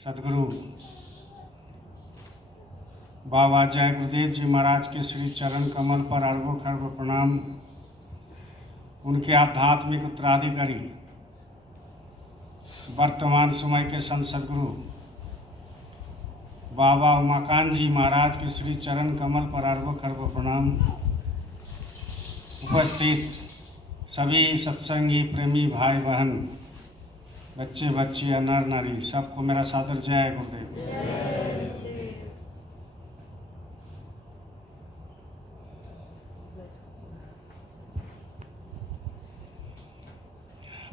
सदगुरु बाबा जय गुरुदेव जी महाराज के श्री चरण कमल पर अरबों खरबों प्रणाम। उनके आध्यात्मिक उत्तराधिकारी वर्तमान समय के संत सदगुरु बाबा उमाकांत जी महाराज के श्री चरण कमल पर अरबों खरबों प्रणाम। उपस्थित सभी सत्संगी प्रेमी भाई बहन, बच्चे बच्चियां, नर नारी, सबको मेरा सादर जय गुरुदेव।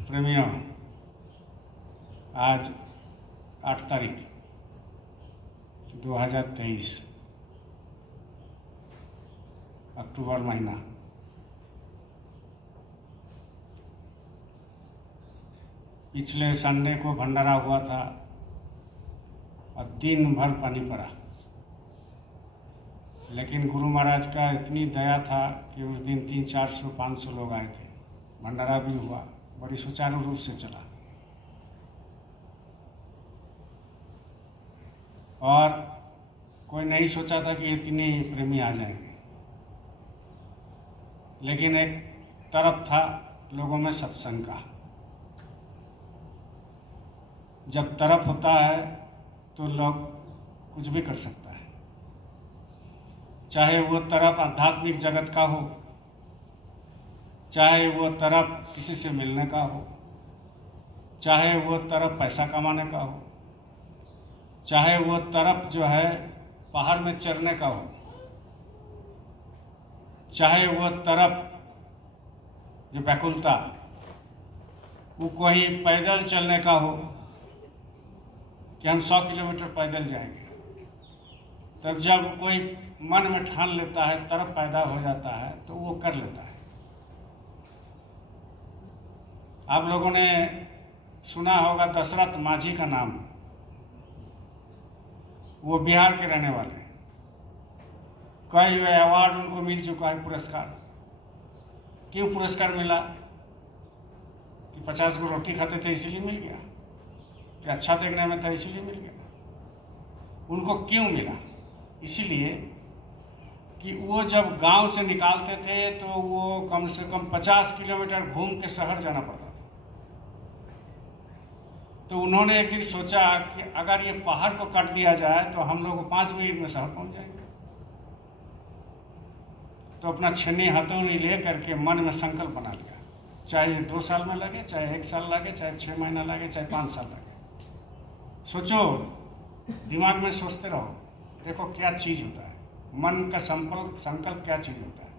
प्रेमियों, आज 8 तारीख 2023 अक्टूबर महीना। पिछले संडे को भंडारा हुआ था और दिन भर पानी पड़ा, लेकिन गुरु महाराज का इतनी दया था कि उस दिन 300-400-500 लोग आए थे। भंडारा भी हुआ, बड़ी सुचारू रूप से चला। और कोई नहीं सोचा था कि इतने प्रेमी आ जाएंगे, लेकिन एक तरफ था लोगों में सत्संग का। जब तरफ होता है तो लोग कुछ भी कर सकता है, चाहे वो तरफ आध्यात्मिक जगत का हो, चाहे वो तरफ किसी से मिलने का हो, चाहे वो तरफ पैसा कमाने का हो, चाहे वो तरफ जो है पहाड़ में चढ़ने का हो, चाहे वो तरफ जो व्याकुलता वो कोई पैदल चलने का हो कि हम 100 किलोमीटर पैदल जाएंगे। तब जब कोई मन में ठान लेता है, तरफ पैदा हो जाता है, तो वो कर लेता है। आप लोगों ने सुना होगा दशरथ माझी का नाम, वो बिहार के रहने वाले। कई अवार्ड उनको मिल चुका है, पुरस्कार। क्यों पुरस्कार मिला? कि 50 को रोटी खाते थे इसीलिए मिल गया, कि अच्छा देखने में था इसीलिए मिल गया? उनको क्यों मिला? इसीलिए कि वो जब गांव से निकालते थे तो वो कम से कम 50 किलोमीटर घूम के शहर जाना पड़ता था। तो उन्होंने एक दिन सोचा कि अगर ये पहाड़ को काट दिया जाए तो हम लोग 5 मिनट में शहर पहुंच जाएंगे। तो अपना छन्नी हथौड़ी ले करके मन में संकल्प बना लिया, चाहे 2 साल में लगे, चाहे 1 साल लगे, चाहे 6 महीना लगे, चाहे 5 साल लगे। सोचो, दिमाग में सोचते रहो, देखो क्या चीज होता है मन का संकल्प क्या चीज होता है।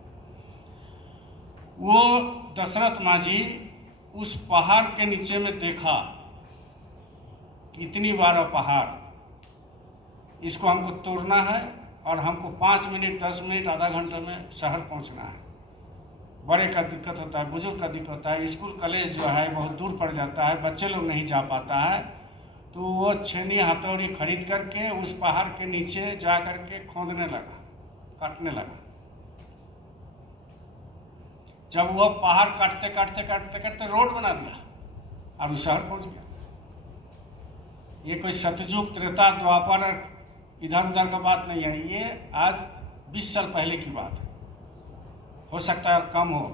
वो दशरथ माझी उस पहाड़ के नीचे में देखा कि इतनी बड़ा पहाड़, इसको हमको तोड़ना है और हमको 5 मिनट, 10 मिनट, आधा घंटे में शहर पहुंचना है। बड़े का दिक्कत होता है, बुजुर्ग का दिक्कत होता है, स्कूल कॉलेज जो है बहुत दूर पड़ जाता है, बच्चे लोग नहीं जा पाता है। तो वो छेनी हथौड़ी खरीद करके उस पहाड़ के नीचे जा करके खोदने लगा, काटने लगा। जब वो पहाड़ काटते काटते काटते काटते रोड बना दिया, अब वो शहर पहुंच गया। ये कोई सतयुग, त्रेता, द्वापर, इधर उधर का बात नहीं है, ये आज 20 साल पहले की बात है। हो सकता है कम हो,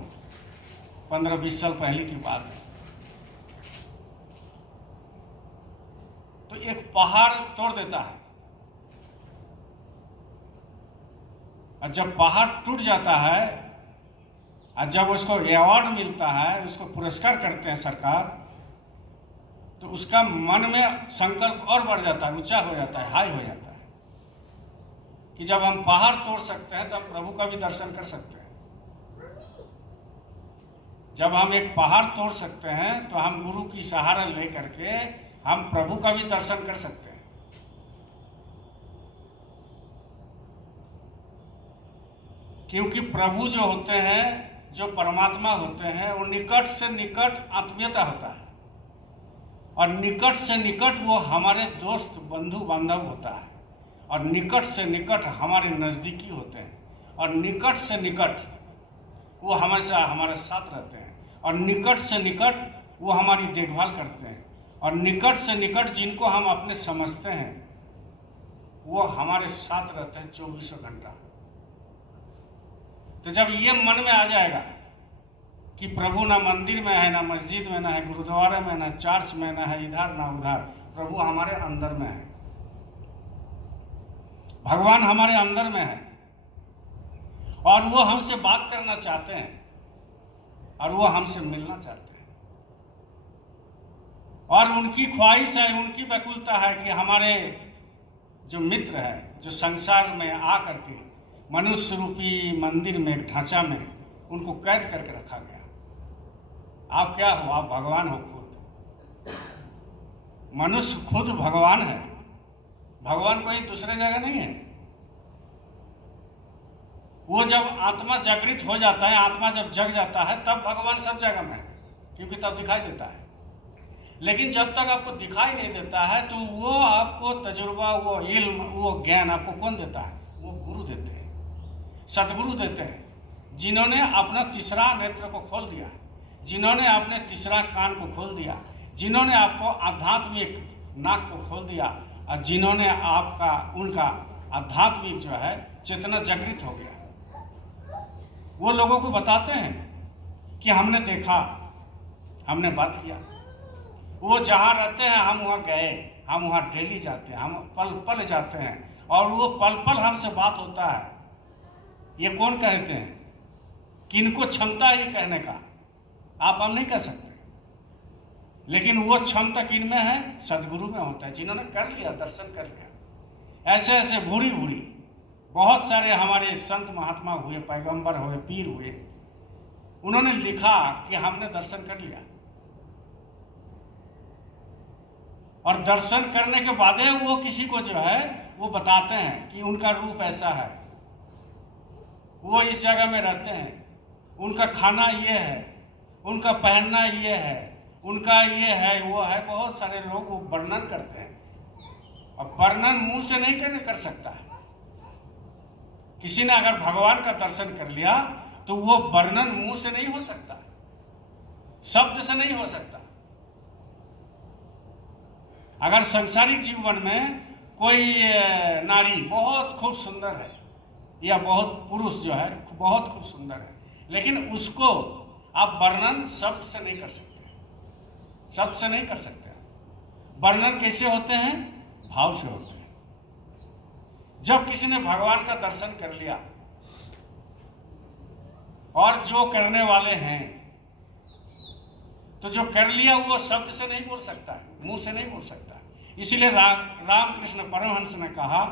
15-20 साल पहले की बात है। तो एक पहाड़ तोड़ देता है, और जब पहाड़ टूट जाता है और जब उसको अवार्ड मिलता है, उसको पुरस्कार करते हैं सरकार, तो उसका मन में संकल्प और बढ़ जाता है, ऊंचा हो जाता है, हाई हो जाता है कि जब हम पहाड़ तोड़ सकते हैं तो हम प्रभु का भी दर्शन कर सकते हैं। जब हम एक पहाड़ तोड़ सकते हैं तो हम गुरु की सहारा लेकर के हम प्रभु का भी दर्शन कर सकते हैं। क्योंकि प्रभु जो होते हैं, जो परमात्मा होते हैं, वो निकट से निकट आत्मीयता होता है, और निकट से निकट वो हमारे दोस्त, बंधु बांधव होता है, और निकट से निकट हमारे नज़दीकी होते हैं, और निकट से निकट वो हमेशा हमारे साथ रहते हैं, और निकट से निकट वो हमारी देखभाल करते हैं, और निकट से निकट जिनको हम अपने समझते हैं वो हमारे साथ रहते हैं 24 घंटा। तो जब ये मन में आ जाएगा कि प्रभु ना मंदिर में है, ना मस्जिद में, ना है गुरुद्वारे में, ना चर्च में, ना है इधर ना उधर, प्रभु हमारे अंदर में है, भगवान हमारे अंदर में है और वो हमसे बात करना चाहते हैं और वो हमसे मिलना चाहते हैं। और उनकी ख्वाहिश है, उनकी व्याकुलता है कि हमारे जो मित्र है, जो संसार में आकर के मनुष्य रूपी मंदिर में, एक ढांचा में उनको कैद करके रखा गया। आप क्या हो? आप भगवान हो खुद। मनुष्य खुद भगवान है। भगवान कोई दूसरे जगह नहीं है। वो जब आत्मा जागृत हो जाता है, आत्मा जब जग जाता है, तब भगवान सब जगह में है, क्योंकि तब दिखाई देता है। लेकिन जब तक आपको दिखाई नहीं देता है तो वो आपको तजुर्बा, वो इल्म, वो ज्ञान आपको कौन देता है? वो गुरु देते हैं, सदगुरु देते हैं, जिन्होंने अपना तीसरा नेत्र को खोल दिया, जिन्होंने अपने तीसरा कान को खोल दिया, जिन्होंने आपको आध्यात्मिक नाक को खोल दिया और जिन्होंने आपका, उनका आध्यात्मिक जो है चेतना जागृत हो गया। वो लोगों को बताते हैं कि हमने देखा, हमने बात किया, वो जहाँ रहते हैं हम वहाँ गए, हम वहाँ डेली जाते हैं, हम पल पल जाते हैं और वो पल पल हमसे बात होता है। ये कौन कहते हैं? किनको क्षमता ही कहने का? आप हम नहीं कह सकते, लेकिन वो क्षमता किन में है? सदगुरु में होता है, जिन्होंने कर लिया, दर्शन कर लिया। ऐसे ऐसे भूरी भूरी बहुत सारे हमारे संत महात्मा हुए, पैगंबर हुए, पीर हुए, उन्होंने लिखा कि हमने दर्शन कर लिया। और दर्शन करने के बाद वो किसी को जो है वो बताते हैं कि उनका रूप ऐसा है, वो इस जगह में रहते हैं, उनका खाना ये है, उनका पहनना ये है, उनका ये है, वो है। बहुत सारे लोग वो वर्णन करते हैं। अब वर्णन मुंह से नहीं कर सकता है। किसी ने अगर भगवान का दर्शन कर लिया तो वो वर्णन मुंह से नहीं हो सकता, शब्द से नहीं हो सकता। अगर सांसारिक जीवन में कोई नारी बहुत खूब सुंदर है या बहुत पुरुष जो है बहुत खूब सुंदर है, लेकिन उसको आप वर्णन शब्द से नहीं कर सकते, शब्द से नहीं कर सकते। वर्णन कैसे होते हैं? भाव से होते हैं। जब किसी ने भगवान का दर्शन कर लिया और जो करने वाले हैं, तो जो कर लिया वो शब्द से नहीं बोल सकता है, मुंह से नहीं बोल सकता। इसीलिए रामकृष्ण परमहंस ने कहा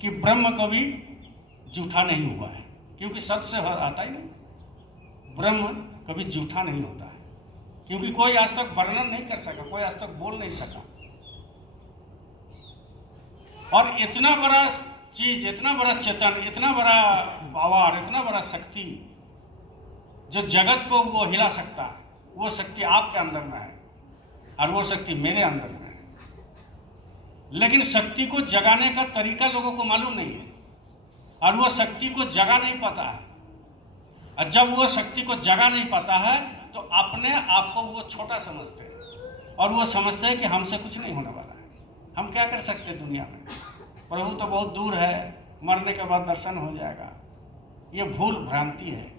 कि ब्रह्म कभी झूठा नहीं हुआ है, क्योंकि शब्द से आता ही नहीं। ब्रह्म कभी झूठा नहीं होता है, क्योंकि कोई आज तक वर्णन नहीं कर सका, कोई आज तक बोल नहीं सका। और इतना बड़ा चीज, इतना बड़ा चेतन, इतना बड़ा पावर, इतना बड़ा शक्ति जो जगत को वो हिला सकता है, वो शक्ति आपके अंदर में है और वो शक्ति मेरे अंदर में है। लेकिन शक्ति को जगाने का तरीका लोगों को मालूम नहीं है और वो शक्ति को जगा नहीं पाता है। और जब वो शक्ति को जगा नहीं पाता है तो अपने आप को वो छोटा समझते हैं और वो समझते हैं कि हमसे कुछ नहीं होने वाला है, हम क्या कर सकते हैं दुनिया में, प्रभु तो बहुत दूर है, मरने के बाद दर्शन हो जाएगा। ये भूल भ्रांति है।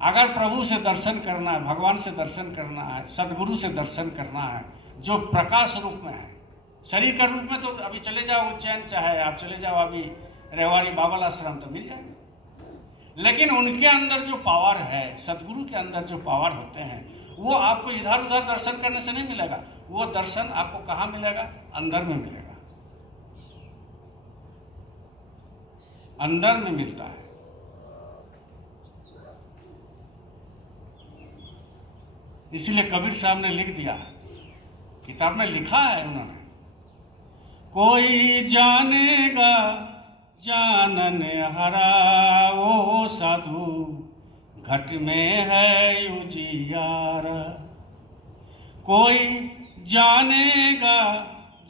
अगर प्रभु से दर्शन करना है, भगवान से दर्शन करना है, सदगुरु से दर्शन करना है, जो प्रकाश रूप में है, शरीर का रूप में तो अभी चले जाओ उज्जैन, चाहे आप चले जाओ अभी रेवाड़ी बाबल आश्रम, तो मिल जाएंगे। लेकिन उनके अंदर जो पावर है, सदगुरु के अंदर जो पावर होते हैं, वो आपको इधर उधर दर्शन करने से नहीं मिलेगा। वो दर्शन आपको कहाँ मिलेगा? अंदर में मिलेगा, अंदर में मिलता है। इसीलिए कबीर साहब ने लिख दिया, किताब में लिखा है उन्होंने, कोई जानेगा जानन हरा, वो साधु घट में है उजियारा। कोई जानेगा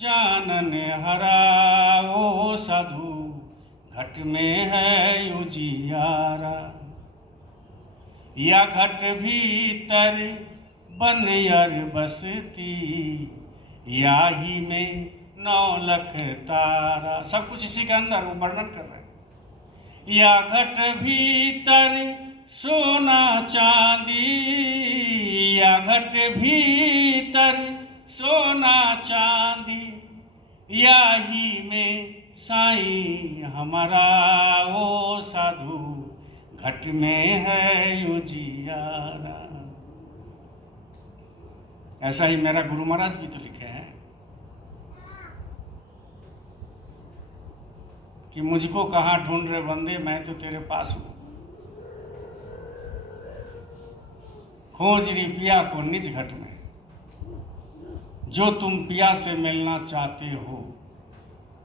जानन हरा, वो साधु घट में है उजियारा। या घट भीतर बनयर बसती, याही में 9 लख तारा। सब कुछ इसी के अंदर वो वर्णन कर रहे हैं। या घट भीतर सोना चांदी, या घट भीतर सोना चांदी, याही में साईं हमारा वो साधु, घट में है उजियारा। ऐसा ही मेरा गुरु महाराज भी तो लिखे हैं कि मुझको कहाँ ढूंढ रहे बंदे, मैं तो तेरे पास हूं। खोज री पिया को निज घट में, जो तुम पिया से मिलना चाहते हो,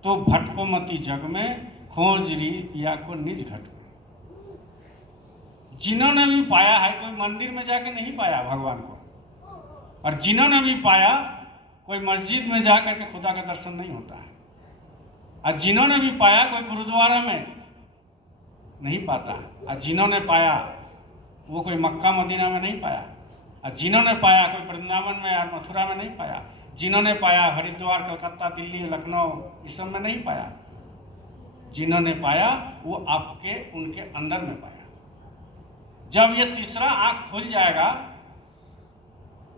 तो भटको मती जग में, खोज री पिया को निज घट में। जिन्होंने भी पाया है, कोई मंदिर में जाके नहीं पाया भगवान को, और जिन्होंने भी पाया, कोई मस्जिद में जाकर के खुदा का दर्शन नहीं होता है, और जिन्होंने भी पाया कोई गुरुद्वारा में नहीं पाता है, और जिन्होंने पाया वो कोई मक्का मदीना में नहीं पाया, और जिन्होंने पाया कोई वृंदावन में या मथुरा में नहीं पाया, जिन्होंने पाया हरिद्वार, कलकत्ता, दिल्ली, लखनऊ इस सब में नहीं पाया। जिन्होंने पाया वो आपके उनके अंदर में पाया। जब ये तीसरा आंख खुल जाएगा,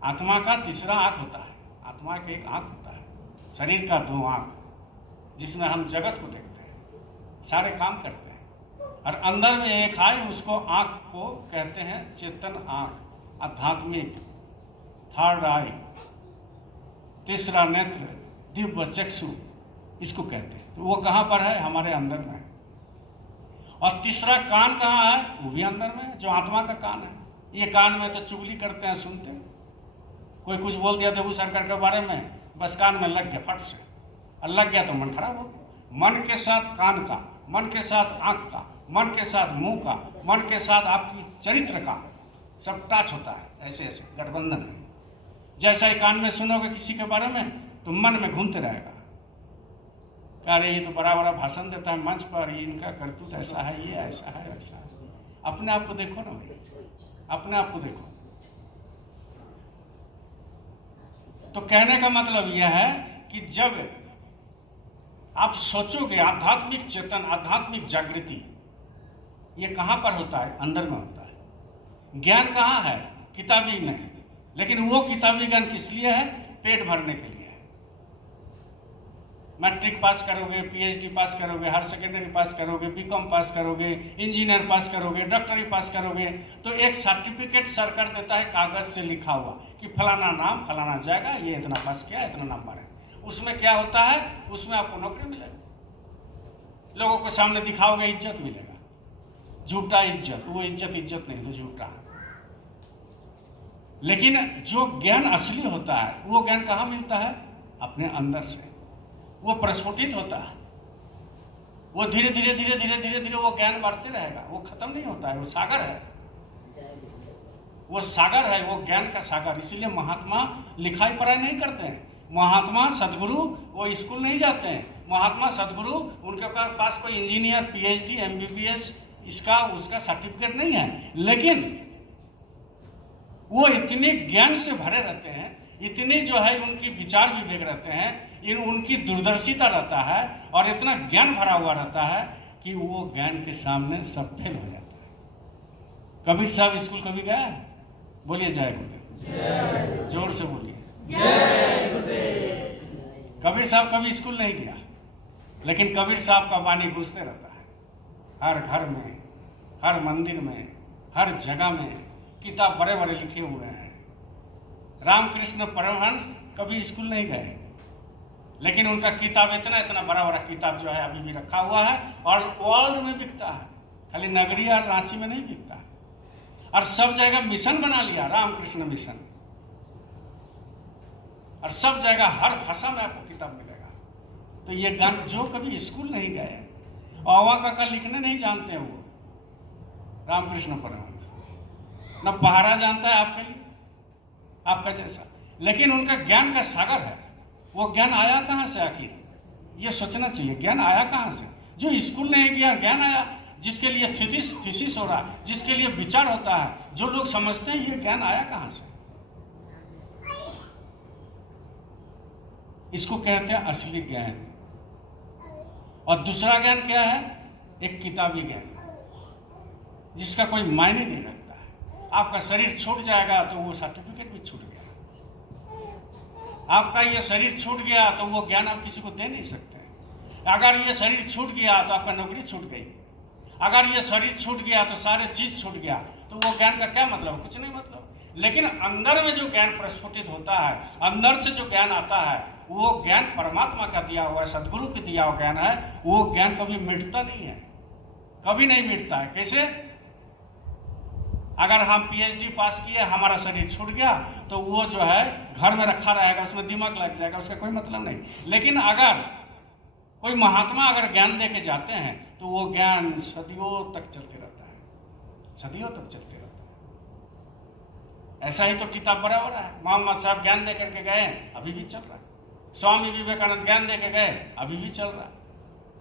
आत्मा का तीसरा आंख होता है, आत्मा का एक आंख होता है, शरीर का 2 आंख, जिसमें हम जगत को देखते हैं, सारे काम करते हैं, और अंदर में एक है, उसको आंख को कहते हैं चेतन आंख, आध्यात्मिक, थर्ड आई, तीसरा नेत्र, दिव्य चक्षु, इसको कहते हैं। तो वो कहाँ पर है? हमारे अंदर में है। और तीसरा कान कहाँ है? वो भी अंदर में है, जो आत्मा का कान है। ये कान में तो चुगली करते हैं, सुनते हैं, कोई कुछ बोल दिया देबू सरकार के बारे में, बस कान में लग गया फट से, और लग गया तो मन खराब हो गया। मन के साथ कान का, मन के साथ आंख का, मन के साथ मुंह का, मन के साथ आपकी चरित्र का सब टच होता है, ऐसे ऐसे गठबंधन है। जैसा ही कान में सुनोगे किसी के बारे में तो मन में घूमते रहेगा, अरे ये तो बड़ा बड़ा भाषण देता है मंच पर, इनका करतूत ऐसा है, ये ऐसा है, ऐसा है। अपने आप को देखो ना भाई, अपने आप को देखो। तो कहने का मतलब यह है कि जब आप सोचोगे आध्यात्मिक चेतन, आध्यात्मिक जागृति, ये कहाँ पर होता है? अंदर में होता है। ज्ञान कहाँ है? किताबी में है। लेकिन वो किताबी ज्ञान किस लिए है? पेट भरने के लिए है। मैट्रिक पास करोगे, पीएचडी पास करोगे, हायर सेकेंडरी पास करोगे, बीकॉम पास करोगे, इंजीनियर पास करोगे, डॉक्टरी पास करोगे, तो एक सर्टिफिकेट सरकार देता है कागज से लिखा हुआ कि फलाना नाम, फलाना जगह, ये इतना पास किया, इतना नंबर है। उसमें क्या होता है? उसमें आपको नौकरी मिलेगी, लोगों के सामने दिखाओगे, इज्जत मिलेगा। झूठा इज्जत, वो इज्जत नहीं, तो झूठा है। लेकिन जो ज्ञान असली होता है, वो ज्ञान कहाँ मिलता है? अपने अंदर से। वो प्रस्फुटित होता है, वो धीरे धीरे धीरे धीरे धीरे धीरे वो ज्ञान बढ़ते रहेगा, वो खत्म नहीं होता है। वो सागर है, वो सागर है, वो ज्ञान का सागर। इसीलिए महात्मा लिखाई पढ़ाई नहीं करते हैं। महात्मा सदगुरु वो स्कूल नहीं जाते हैं। महात्मा सदगुरु उनके पास कोई इंजीनियर, पीएचडी, एमबीबीएस इसका उसका सर्टिफिकेट नहीं है, लेकिन वो इतने ज्ञान से भरे रहते हैं, इतने जो है उनकी विचार विवेक रहते हैं, उनकी दूरदर्शिता रहता है, और इतना ज्ञान भरा हुआ रहता है कि वो ज्ञान के सामने सब फेल हो जाता है। कबीर साहब स्कूल कभी गया? बोलिए जय गुरुदेव, जोर से बोलिए जय गुरुदेव। कबीर साहब कभी स्कूल नहीं गया, लेकिन कबीर साहब का वाणी गूंजते रहता है हर घर में, हर मंदिर में, हर जगह में। किताब बड़े बड़े लिखे हुए हैं। रामकृष्ण परमहंस कभी स्कूल नहीं गए, लेकिन उनका किताब इतना इतना बड़ा बड़ा किताब जो है अभी भी रखा हुआ है, और वर्ल्ड में बिकता है, खाली नगरी और रांची में नहीं बिकता है। और सब जगह मिशन बना लिया, रामकृष्ण मिशन, और सब जगह हर भाषा में आपको किताब मिलेगा। तो ये गान जो कभी स्कूल नहीं गए, औवा काका लिखने नहीं जानते हैं, वो रामकृष्ण परमहंस न पहाड़ा जानता है आपके लिए, आपका जैसा, लेकिन उनका ज्ञान का सागर है। वो ज्ञान आया कहाँ से आखिर? ये सोचना चाहिए, ज्ञान आया कहाँ से? जो स्कूल नहीं गया, ज्ञान आया। जिसके लिए थीसिस हो रहा, जिसके लिए विचार होता है, जो लोग समझते हैं, ये ज्ञान आया कहाँ से? इसको कहते हैं असली ज्ञान। और दूसरा ज्ञान क्या है? एक किताबी ज्ञान, जिसका कोई मायने नहीं रखता है। आपका शरीर छूट जाएगा तो वो सर्टिफिकेट भी छूट गया, आपका ये शरीर छूट गया तो वो ज्ञान आप किसी को दे नहीं सकते। अगर ये शरीर छूट गया तो आपका नौकरी छूट गई, अगर ये शरीर छूट गया तो सारे चीज छूट गया, तो वो ज्ञान का क्या मतलब? कुछ नहीं मतलब। लेकिन अंदर में जो ज्ञान प्रस्फुटित होता है, अंदर से जो ज्ञान आता है, वो ज्ञान परमात्मा का दिया हुआ है, सदगुरु के दिया हुआ ज्ञान है। वो ज्ञान कभी मिटता नहीं है, कभी नहीं मिटता है। कैसे? अगर हम पीएचडी पास किए, हमारा शरीर छूट गया, तो वो जो है घर में रखा रहेगा, उसमें दिमाग लग जाएगा, उसका कोई मतलब नहीं। लेकिन अगर कोई महात्मा अगर ज्ञान दे के जाते हैं तो वो ज्ञान सदियों तक चलते रहता है, सदियों तक चलते रहता है। ऐसा ही तो किताब बराबर है। मोहम्मद साहब ज्ञान दे करके गए, अभी भी चल रहा है। स्वामी विवेकानंद ज्ञान दे के गए, अभी भी चल रहा है।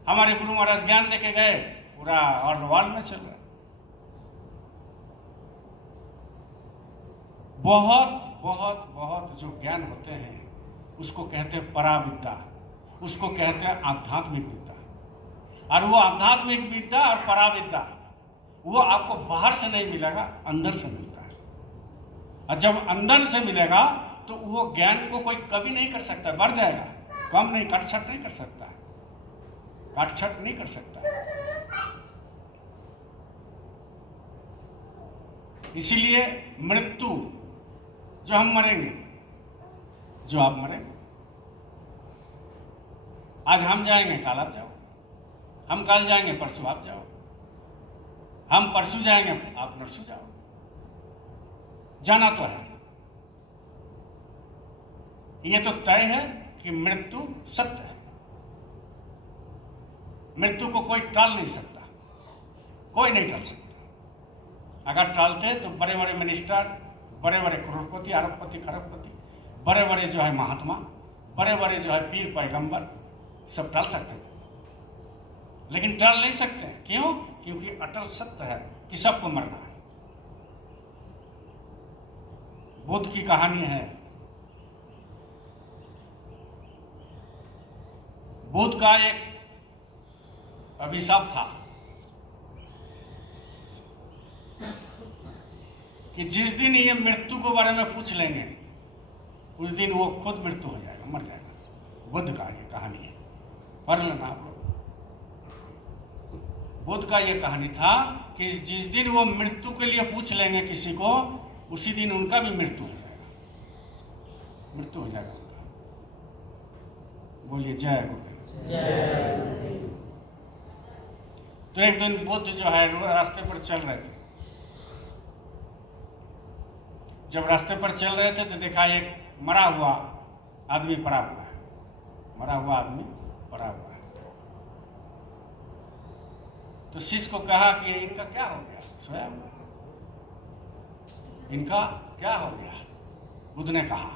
हमारे गुरु महाराज ज्ञान दे के गए, पूरा वर्ल्ड में चल रहा है। बहुत बहुत बहुत जो ज्ञान होते हैं उसको कहते हैं पराविद्या, उसको कहते हैं आध्यात्मिक विद्या। और वो आध्यात्मिक विद्या और पराविद्या वो आपको बाहर से नहीं मिलेगा, अंदर से मिलता है। और जब अंदर से मिलेगा तो वो ज्ञान को कोई कभी नहीं कर सकता, बढ़ जाएगा, कम नहीं, काटछट नहीं कर सकता, काटछट नहीं कर सकता। इसीलिए मृत्यु, जो हम मरेंगे, जो आप मरेंगे, आज हम जाएंगे, कल आप जाओ, हम कल जाएंगे, परसों आप जाओ, हम परसों जाएंगे, आप नरसों जाओ। जाना तो है, ये तो तय है कि मृत्यु सत्य है। मृत्यु को कोई टाल नहीं सकता, कोई नहीं टाल सकता। अगर टालते तो बड़े बड़े मिनिस्टर, बड़े बड़े करोड़पति, अरबपति, खरबपति, बड़े बड़े जो है महात्मा, बड़े बड़े जो है पीर पैगंबर, सब टाल सकते हैं, लेकिन टाल नहीं सकते। क्यों? क्योंकि अटल सत्य है कि सबको मरना है। बुद्ध की कहानी है, बुद्ध का एक अभिशाप था कि जिस दिन ये मृत्यु के बारे में पूछ लेंगे, उस दिन वो खुद मृत्यु हो जाएगा, मर जाएगा। बुद्ध का ये कहानी है, पढ़ लेना आप लोग। बुद्ध का ये कहानी था कि जिस दिन वो मृत्यु के लिए पूछ लेंगे किसी को, उसी दिन उनका भी मृत्यु हो जाएगा, मृत्यु हो जाएगा उनका। बोलिए जय गुरुदेव। तो एक दिन बुद्ध जो है रास्ते पर चल रहे थे। जब रास्ते पर चल रहे थे तो देखा एक मरा हुआ आदमी पड़ा हुआ है, मरा हुआ आदमी पड़ा हुआ है। तो शिष्य को कहा कि इनका क्या हो गया, स्वयं इनका क्या हो गया? बुद्ध ने कहा।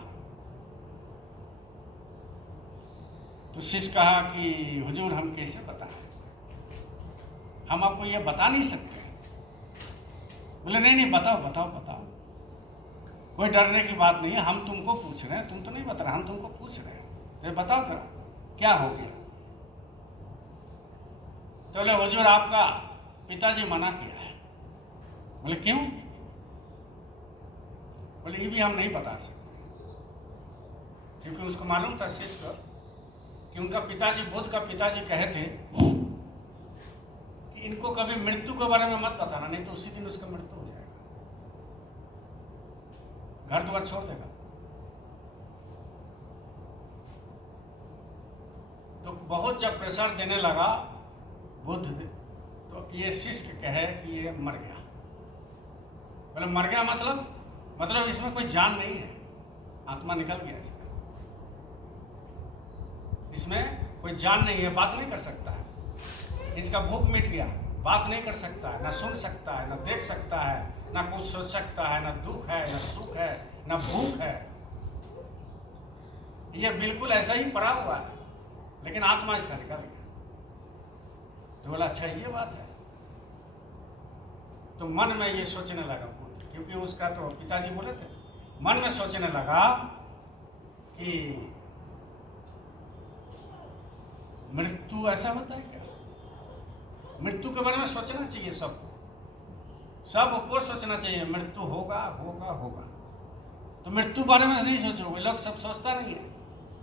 तो शिष्य कहा कि हुजूर हम कैसे बताएं, हम आपको ये बता नहीं सकते। बोले नहीं नहीं, बताओ बताओ बताओ, कोई डरने की बात नहीं है, हम तुमको पूछ रहे हैं, तुम तो नहीं बता रहे, हम तुमको पूछ रहे हैं, ये बताओ जरा क्या हो गया। तो बोले हुजूर आपका पिताजी मना किया है। बोले क्यों? बोले ये भी हम नहीं बता सकते, क्योंकि उसको मालूम था शिष्य को कि उनका पिताजी, बुद्ध का पिताजी कहे थे कि इनको कभी मृत्यु के बारे में मत बताना, नहीं तो उसी दिन उसका मृत्यु हो जाएगा, घर द्वार छोड़ देगा। तो बहुत जब प्रेशर देने लगा बुद्ध, तो ये शिष्य कहे कि ये मर गया। बोले मर गया मतलब इसमें कोई जान नहीं है, आत्मा निकल गया इसमें कोई जान नहीं है, बात नहीं कर सकता है, इसका भूख मिट गया, बात नहीं कर सकता है, ना सुन सकता है, ना देख सकता है, ना कुछ सोच सकता है, ना दुख है, ना सुख है, ना भूख है। ये बिल्कुल ऐसा ही पड़ा हुआ है, लेकिन आत्मा इसका निकल गया। तो बोला अच्छा ये बात है। तो मन में ये सोचने लगा बुद्ध, क्योंकि उसका तो पिताजी बोले थे, मन में सोचने लगा कि मृत्यु ऐसा होता है क्या? मृत्यु के बारे में सोचना चाहिए सबको सोचना चाहिए, मृत्यु होगा होगा होगा। तो मृत्यु बारे में नहीं सोचोगे, लोग सब सोचता नहीं है।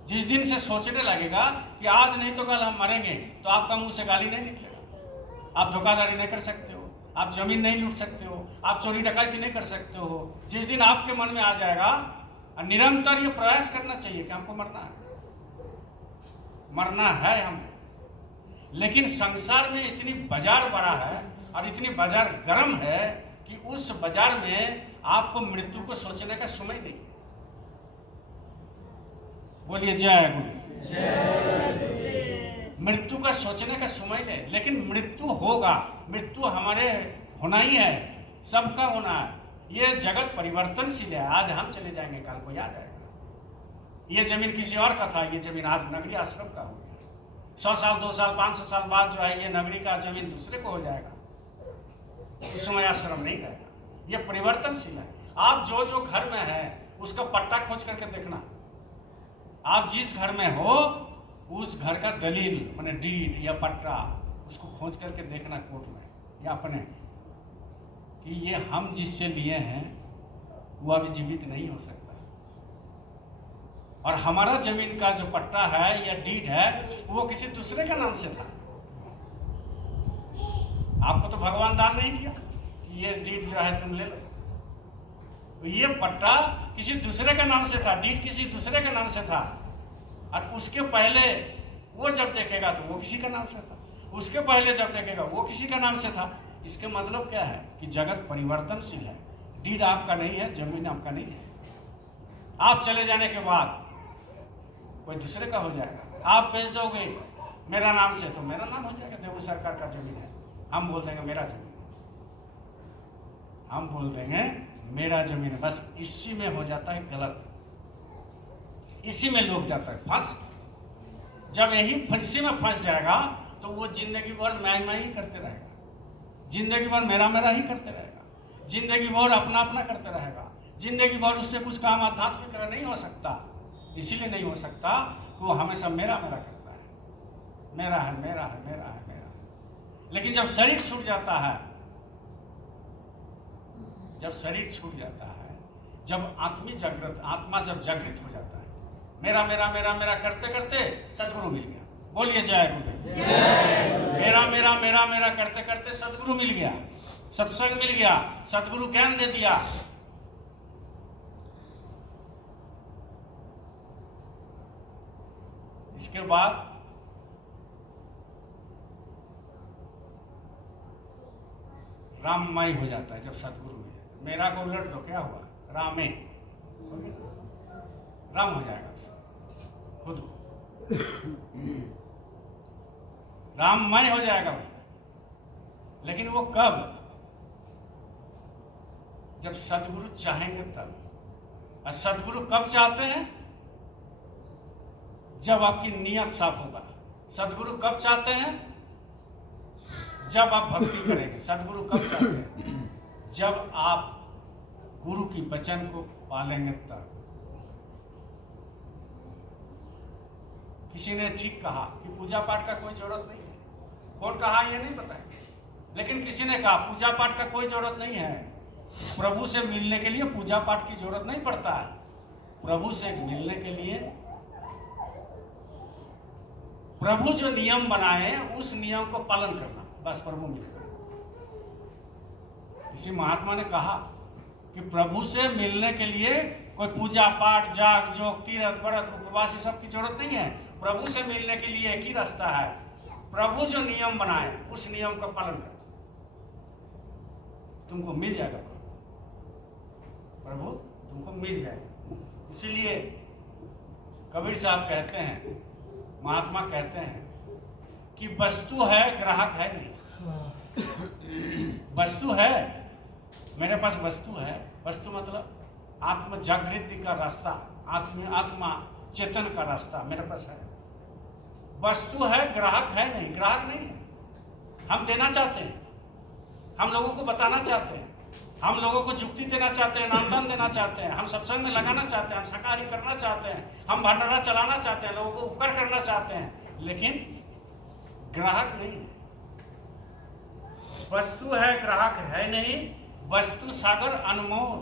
जिस दिन से सोचने लगेगा कि आज नहीं तो कल हम मरेंगे, तो आपका मुंह से गाली नहीं निकलेगा। आप धोखाधड़ी नहीं कर सकते हो, आप जमीन नहीं लूट सकते हो, आप चोरी डकैती नहीं कर सकते हो। जिस दिन आपके मन में आ जाएगा, निरंतर ये प्रयास करना चाहिए कि हमको मरना है हमको। लेकिन संसार में इतनी बाजार बड़ा है और इतनी बाजार गर्म है कि उस बाजार में आपको मृत्यु को सोचने का समय नहीं है। बोलिए जय गुरु। मृत्यु का सोचने का समय है, लेकिन मृत्यु होगा। मृत्यु हमारे होना ही है, सबका होना है। ये जगत परिवर्तनशील है। आज हम चले जाएंगे, कल को याद आएगा। ये जमीन किसी और का था, ये जमीन आज नगरी आश्रम का हो गया। 100 साल 2 साल 500 साल बाद जो है ये नगरी का जमीन दूसरे को हो जाएगा, उस समय आश्रम नहीं रहेगा। ये परिवर्तनशील है। आप जो जो घर में है उसका पट्टा खोज करके देखना। आप जिस घर में हो उस घर का दलील माने डीड या पट्टा उसको खोज करके देखना कोर्ट में या अपने, कि ये हम जिससे लिए हैं वो अभी जीवित नहीं हो सकता। और हमारा जमीन का जो पट्टा है या डीड है वो किसी दूसरे का नाम से था। आपको तो भगवान दान नहीं दिया कि ये डीड जो है तुम ले लो। तो ये पट्टा किसी दूसरे का नाम से था, डीड किसी दूसरे का नाम से था। और उसके पहले वो जब देखेगा तो वो किसी का नाम से था, उसके पहले जब देखेगा वो किसी का नाम से था। इसके मतलब क्या है कि जगत परिवर्तनशील है। डीड आपका नहीं है, जमीन आपका नहीं है। आप चले जाने के बाद कोई दूसरे का हो जाएगा। आप बेच दोगे मेरा नाम से तो मेरा नाम हो जाएगा। देखो सरकार का जमीन है, हम बोल देंगे मेरा जमीन, हम बोल देंगे मेरा जमीन है। बस इसी में हो जाता है गलत, इसी में लोग जाता है फंस। जब यही फंसी में फंस जाएगा तो वो जिंदगी भर मैं ही करते रहेगा, जिंदगी भर मेरा ही करते रहेगा, जिंदगी भर अपना करते रहेगा, जिंदगी भर उससे कुछ काम आध्यात्मिक नहीं हो सकता। इसीलिए नहीं हो सकता कि वो हमेशा मेरा करता है, मेरा है मेरा है मेरा है मेरा है। लेकिन जब शरीर छूट जाता है, जब शरीर छूट जाता है, जब आत्मा जब जागृत हो जाता है, मेरा मेरा मेरा मेरा करते करते सदगुरु मिल गया। बोलिए जय गुरुदेव। मेरा मेरा मेरा मेरा करते करते सदगुरु मिल गया, सत्संग मिल गया, सदगुरु ज्ञान दे दिया। इसके बाद राममय हो जाता है। जब सदगुरु मिल जाता, मेरा को उलट दो, क्या हुआ? रामे राम हो जाएगा खुद, राममय हो जाएगा वो। लेकिन वो कब? जब सदगुरु चाहेंगे तब। और सदगुरु कब चाहते हैं? जब आपकी नियत साफ होगा। सदगुरु कब चाहते हैं? जब आप भक्ति करेंगे। सदगुरु कब चाहते हैं? जब आप गुरु की वचन को पालेंगे तब। किसी ने ठीक कहा कि पूजा पाठ का कोई जरूरत नहीं है। कौन कहा ये नहीं पता है, लेकिन किसी ने कहा पूजा पाठ का कोई जरूरत नहीं है। प्रभु से मिलने के लिए पूजा पाठ की जरूरत नहीं पड़ता है। प्रभु से मिलने के लिए प्रभु जो नियम बनाए उस नियम को पालन करना, बस प्रभु मिलेगा। किसी महात्मा ने कहा कि प्रभु से मिलने के लिए कोई पूजा पाठ जाग जोग तीर्थ व्रत उपवास ये सब की जरूरत नहीं है। प्रभु से मिलने के लिए एक ही रास्ता है, प्रभु जो नियम बनाए उस नियम का पालन कर, तुमको मिल जाएगा। प्रभु तुमको मिल जाएगा। इसीलिए कबीर साहब कहते हैं, महात्मा कहते हैं कि वस्तु है ग्राहक है नहीं। वस्तु है, मेरे पास वस्तु है। वस्तु मतलब आत्म जागृति का रास्ता, आत्मा चेतन का रास्ता मेरे पास है। वस्तु है, ग्राहक है नहीं। ग्राहक नहीं है। हम देना चाहते हैं, हम लोगों को बताना चाहते हैं, हम लोगों को जुक्ति देना चाहते हैं, नामदान देना चाहते हैं, हम सत्संग में लगाना चाहते हैं, हम शाकाहारी करना चाहते हैं, हम भंडारा चलाना चाहते हैं, लोगों को उपकार करना चाहते हैं। लेकिन ग्राहक नहीं है। वस्तु है, ग्राहक है नहीं। वस्तु सागर अनमोल।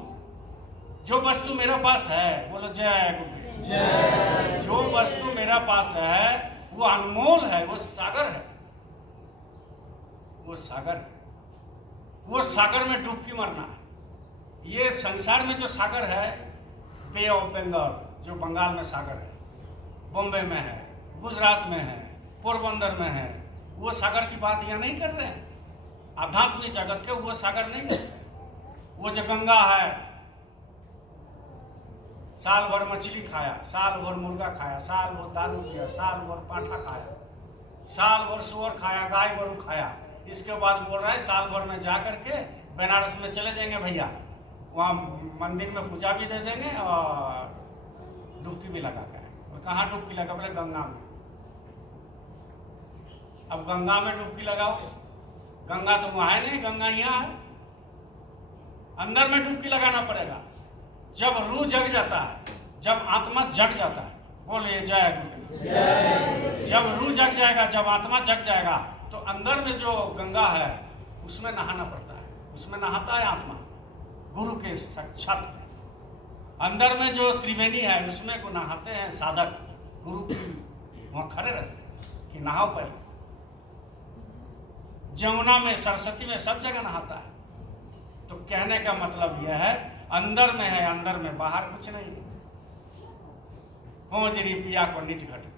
जो वस्तु मेरे पास है, बोलो जय गुरु। जय। जो वस्तु मेरा पास है वो अनमोल है, वो सागर है, वो सागर है। वो सागर में डुबकी मारना है। ये संसार में जो सागर है, बे ऑफ बंगाल, जो बंगाल में सागर है, बॉम्बे में है, गुजरात में है, पोरबंदर में है, वो सागर की बात यहाँ नहीं कर रहे हैं। आध्यात्मिक जगत के वो सागर नहीं है। वो जो गंगा है, साल भर मछली खाया, साल भर मुर्गा खाया, साल भर दारू पिया, साल भर पाठा खाया, साल भर सुअर खाया, गाय गोरू खाया, इसके बाद बोल रहा है साल भर में जा करके बनारस में चले जाएंगे भैया, वहाँ मंदिर में पूजा भी दे देंगे और डुबकी भी लगा कर। और कहाँ डुबकी लगा? बोले गंगा में। अब गंगा में डुबकी लगाओ, गंगा तो वहाँ है नहीं, गंगा यहाँ है। अंदर में डुबकी लगाना पड़ेगा। जब रूह जग जाता है, जब आत्मा जग जाता है, बोलिए जय गुरु। जब रूह जग जाएगा, जब आत्मा जग जाएगा, तो अंदर में जो गंगा है उसमें नहाना पड़ता है। उसमें नहाता है आत्मा गुरु के साक्षात। अंदर में जो त्रिवेणी है उसमें को नहाते हैं साधक, गुरु की वहाँ खड़े रहते हैं कि नहाओ पहले। जमुना में, सरस्वती में, सब जगह नहाता है। तो कहने का मतलब यह है, अंदर में है, अंदर में, बाहर कुछ नहीं। खोजरी पिया को निज घट में,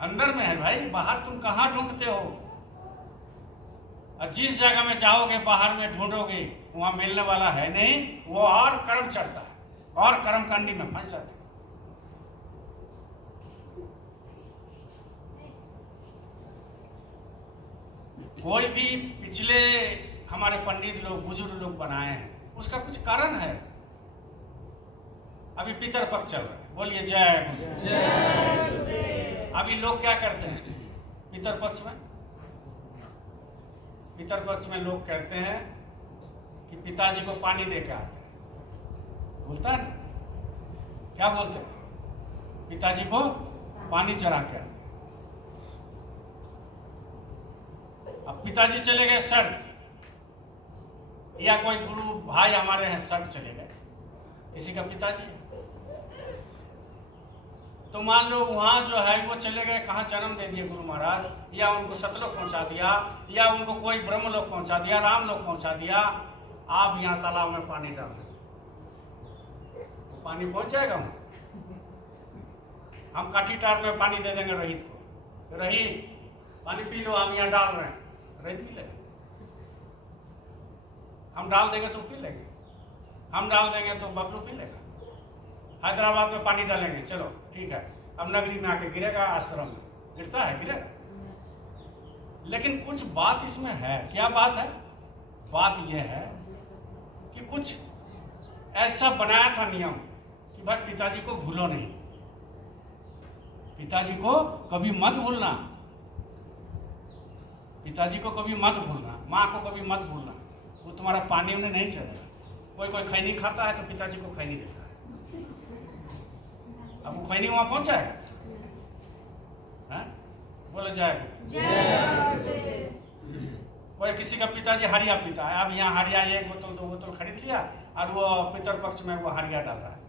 अंदर में है भाई, बाहर तुम कहाँ ढूंढते हो? और जिस जगह में जाओगे बाहर में ढूंढोगे, वहां मिलने वाला है नहीं। वो और कर्म चढ़ता है और कर्मकांडी में फंस जाते। कोई भी पिछले हमारे पंडित लोग, बुजुर्ग लोग बनाए हैं, उसका कुछ कारण है। अभी पितर पक्ष चल रहा है, बोलिए जय। अभी लोग क्या करते हैं पितर पक्ष में? पितर पक्ष में लोग कहते हैं कि पिताजी को पानी दे के आते हैं। बोलता है ना, क्या बोलते हैं? पिताजी को पानी चढ़ा के आते। अब पिताजी चले गए सर, या कोई गुरु भाई हमारे हैं सर चले गए, किसी का पिताजी, तो मान लो वहां जो है वो चले गए, कहाँ जन्म दे दिए गुरु महाराज, या उनको सतलोक पहुंचा दिया, या उनको कोई ब्रह्म लोक पहुंचा दिया, राम लोक पहुंचा दिया। आप यहाँ तालाब में पानी डाल दें, पानी पहुंच जाएगा वहां। हम काठी टार में पानी दे देंगे रहीत को, रही पानी पी लो, हम यहाँ डाल रहे हैं, रहीत पी लेंगे। हम डाल देंगे तो पी लेंगे, हम डाल देंगे तो बबलू पी लेगा। हैदराबाद में पानी डालेंगे, चलो ठीक है, अब नगरी में आके गिरेगा, आश्रम में गिरता है, गिरेगा। लेकिन कुछ बात इसमें है। क्या बात है? बात यह है कि कुछ ऐसा बनाया था नियम कि भाई पिताजी को भूलो नहीं, पिताजी को कभी मत भूलना, पिताजी को कभी मत भूलना, माँ को कभी मत भूलना। वो तुम्हारा पानी उन्हें नहीं चलेगा। कोई खैनी खाता है तो पिताजी को खैनी देता है, अब वो खैनी वहां पहुंच जाएगा। बोलो जय। कोई किसी का पिताजी हरिया पीता है, अब यहाँ हरिया 1 बोतल 2 बोतल खरीद लिया और वो पितर पक्ष में वो हरिया डाल रहा है।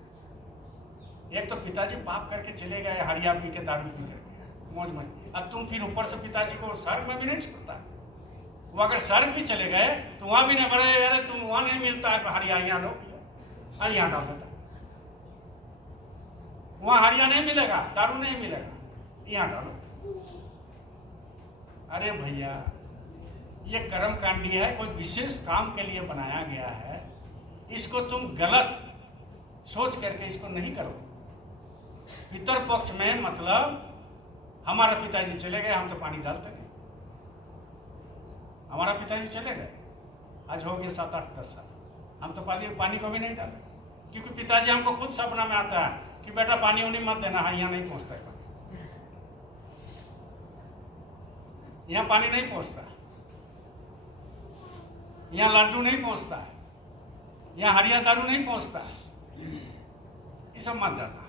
एक तो पिताजी पाप करके चले गए, हरिया पी के, दारू पी करके मौज मस्ती, अब तुम फिर ऊपर से पिताजी को स्वर्ग में भी नहीं छोड़ता। वो अगर स्वर्ग भी चले गए तो वहां भी नहीं बड़े, अरे तुम वहां नहीं मिलता है हरिया, यहाँ लो, यहाँ डाल देता। वहां हरिया नहीं मिलेगा, दारू नहीं मिलेगा, यहाँ डालो। अरे भैया, ये कर्म कांडी है, कोई विशेष काम के लिए बनाया गया है। इसको तुम गलत सोच करके इसको नहीं करो। पितर पक्ष में मतलब हमारा पिताजी चले गए, हम तो पानी डालते नहीं। हमारा पिताजी चले गए, आज हो गए 7, 8, 10 साल, हम तो पानी को भी नहीं डाले, क्योंकि पिताजी हमको खुद सपना में आता है कि बेटा पानी उन्हीं मत देना है, यहाँ नहीं पहुंचता है, यहाँ पानी नहीं पहुंचता, यहाँ लड्डू नहीं पहुंचता है, यहाँ हरिया दारू नहीं पहुंचता है, ये सब मत जाता।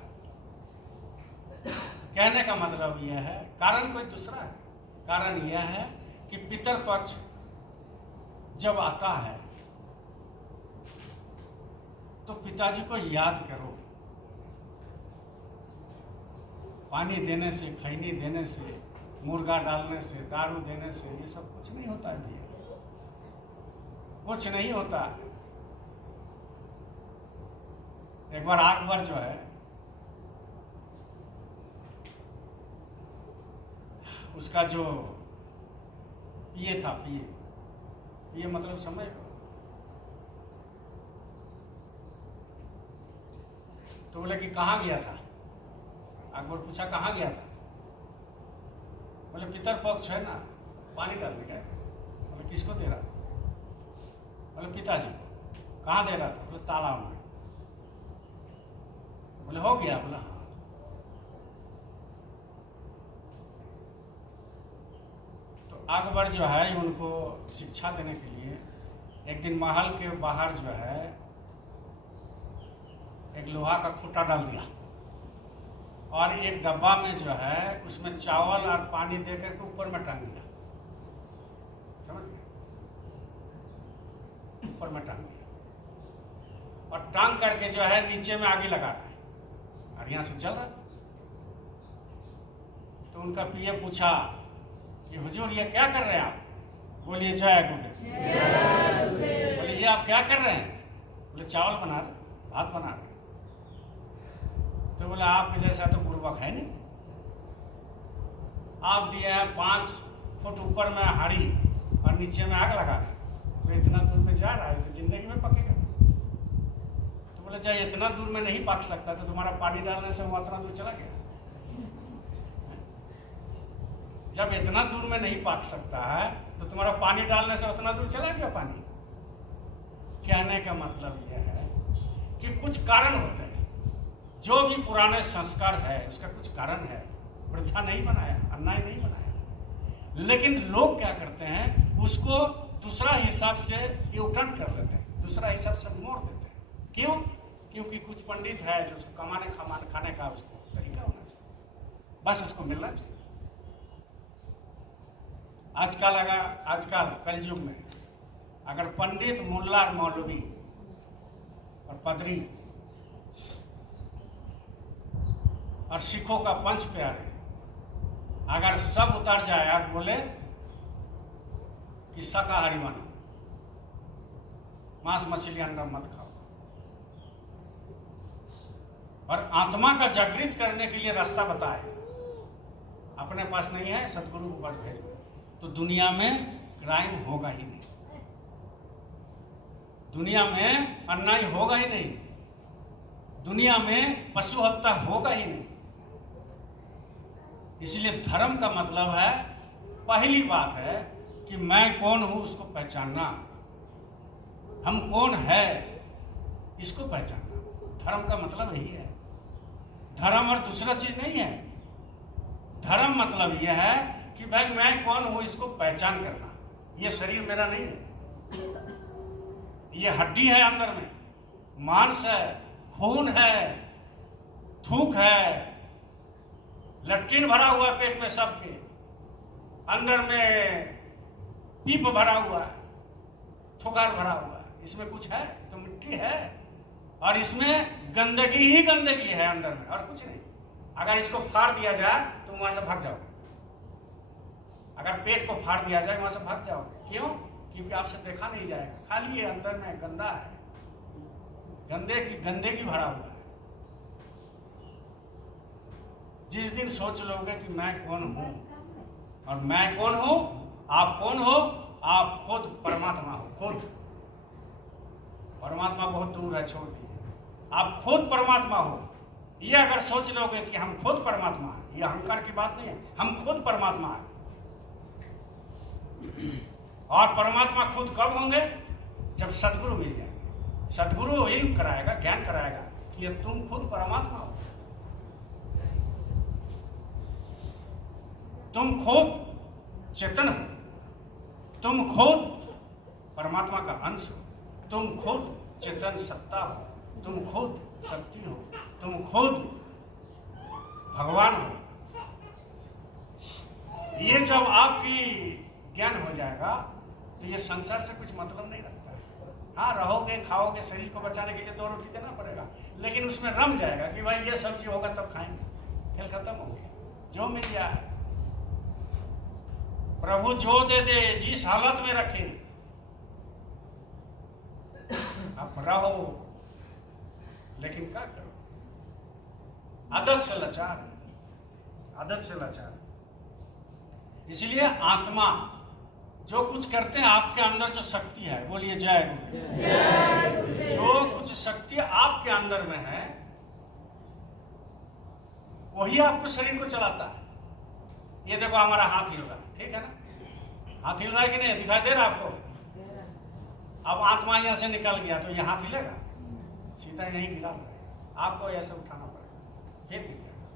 कहने का मतलब यह है, कारण कोई दूसरा है। कारण यह है कि पितरपक्ष जब आता है तो पिताजी को याद करो। पानी देने से, खैनी देने से, मुर्गा डालने से, दारू देने से ये सब कुछ नहीं होता है भैया, कुछ नहीं होता। एक बार अकबर जो है उसका जो पिए था, पिए मतलब समझ लो, तो बोले कि कहाँ गया था। अकबर पूछा कहाँ गया था। बोले पितरपक्ष है ना, पानी डालने गया। बोले किसको दे रहा था। बोले पिताजी को। कहाँ दे रहा था। बोले तालाब में। बोले हो गया। बोला हाँ। तो अकबर जो है उनको शिक्षा देने के लिए एक दिन महल के बाहर जो है एक लोहा का खूंटा डाल दिया और एक डब्बा में जो है उसमें चावल और पानी देकर के ऊपर में टांग दिया। समझ गए, ऊपर में टांग दिया और टांग करके जो है नीचे में आगे लगा है और यहाँ से चल रहा। तो उनका पीए पूछा कि हुजूर ये क्या कर रहे हैं आप। बोलिए जय गुरुदेव। बोले ये आप क्या कर रहे हैं। बोले चावल बना रहे, भात बना रहे। तो बोले आपके जैसा तो बुर्बक है नहीं, आप दिए हैं 5 फुट ऊपर में हाड़ी और नीचे में आग लगा तो इतना दूर में जा रहा है तो जिंदगी में पकेगा। तो बोले चाहे इतना दूर में नहीं पक सकता तो तुम्हारा पानी डालने से वो इतना दूर चला गया। जब इतना दूर में नहीं पक सकता है तो तुम्हारा पानी डालने से उतना दूर चला गया पानी। कहने का मतलब यह है कि कुछ कारण होते हैं। जो भी पुराने संस्कार है उसका कुछ कारण है। वृथा नहीं बनाया, अन्याय नहीं बनाया, लेकिन लोग क्या करते हैं उसको दूसरा हिसाब से यूटर्न कर लेते हैं, दूसरा हिसाब से मोड़ देते हैं। क्यों? क्योंकि कुछ पंडित है जो उसको कमाने खाने का उसको तरीका होना चाहिए, बस उसको मिलना चाहिए। आजकल कलयुग में अगर पंडित, मुल्ला, मौलवी और पदरी और सिखों का पंच प्यारे अगर सब उतर जाए और बोले कि शाकाहारी बनो, मांस मछली अंडा मत खाओ, और आत्मा का जागृत करने के लिए रास्ता बताए, अपने पास नहीं है सदगुरु को पास भेजो, तो दुनिया में क्राइम होगा ही नहीं, दुनिया में अन्याय होगा ही नहीं, दुनिया में पशु हत्या होगा ही नहीं। इसलिए धर्म का मतलब है, पहली बात है कि मैं कौन हूं उसको पहचानना, हम कौन है इसको पहचानना। धर्म का मतलब यही है। धर्म और दूसरा चीज नहीं है। धर्म मतलब यह है कि भाई मैं कौन हूं इसको पहचान करना। ये शरीर मेरा नहीं है, ये हड्डी है, अंदर में मांस है, खून है, थूक है, लैट्रिन भरा हुआ है पेट में सबके, अंदर में पीप भरा हुआ है, थुकार भरा हुआ है, इसमें कुछ है तो मिट्टी है, और इसमें गंदगी ही गंदगी है अंदर में और कुछ नहीं। अगर इसको फाड़ दिया जाए तो वहां से भाग जाओ, अगर पेट को फाड़ दिया जाए वहां से भाग जाओ। क्यों? क्योंकि आपसे देखा नहीं जाएगा, खाली ये अंदर में गंदा है, गंदगी भरा हुआ है। जिस दिन सोच लोगे कि मैं कौन हूं, और मैं कौन हूं, आप कौन हो, आप खुद परमात्मा हो। खुद परमात्मा बहुत दूर है, छोड़ दीजिए, आप खुद परमात्मा हो। ये अगर सोच लोगे कि हम खुद परमात्मा हैं, ये अहंकार की बात नहीं है, हम खुद परमात्मा हैं। और परमात्मा खुद कब होंगे? जब सदगुरु मिल जाएंगे। सदगुरु इल्म कराएगा, ज्ञान कराएगा कि अब तुम खुद परमात्मा हो, तुम खुद चेतन हो, तुम खुद परमात्मा का अंश हो, तुम खुद चेतन सत्ता हो, तुम खुद शक्ति हो, तुम खुद भगवान हो। ये जब आपकी ज्ञान हो जाएगा तो ये संसार से कुछ मतलब नहीं रखता है। हाँ, रहोगे खाओगे, शरीर को बचाने के लिए 2 रोटी देना पड़ेगा, लेकिन उसमें रम जाएगा कि भाई ये सब्जी होगा तब खाएंगे, खेल खत्म हो गया। जो मिल जाए प्रभु जो दे दे, जिस हालत में रखे, आप रहो, लेकिन क्या करो? आदत से लाचार, आदत से लाचार। इसलिए आत्मा जो कुछ करते हैं, आपके अंदर जो शक्ति है, बोलिए जय गुरुदेव। जो कुछ शक्ति आपके अंदर में है वही आपको शरीर को चलाता है। ये देखो हमारा हाथ हिल रहा है, ठीक है ना? हाथ हिल रहा है कि नहीं? दिखाई दे रहा है आपको? अब आत्मा यहाँ से निकल गया तो ये हाथ हिलेगा? सीधा यहीं गिरा हुआ है, आपको ऐसे उठाना पड़ेगा, फिर गिर जाएगा,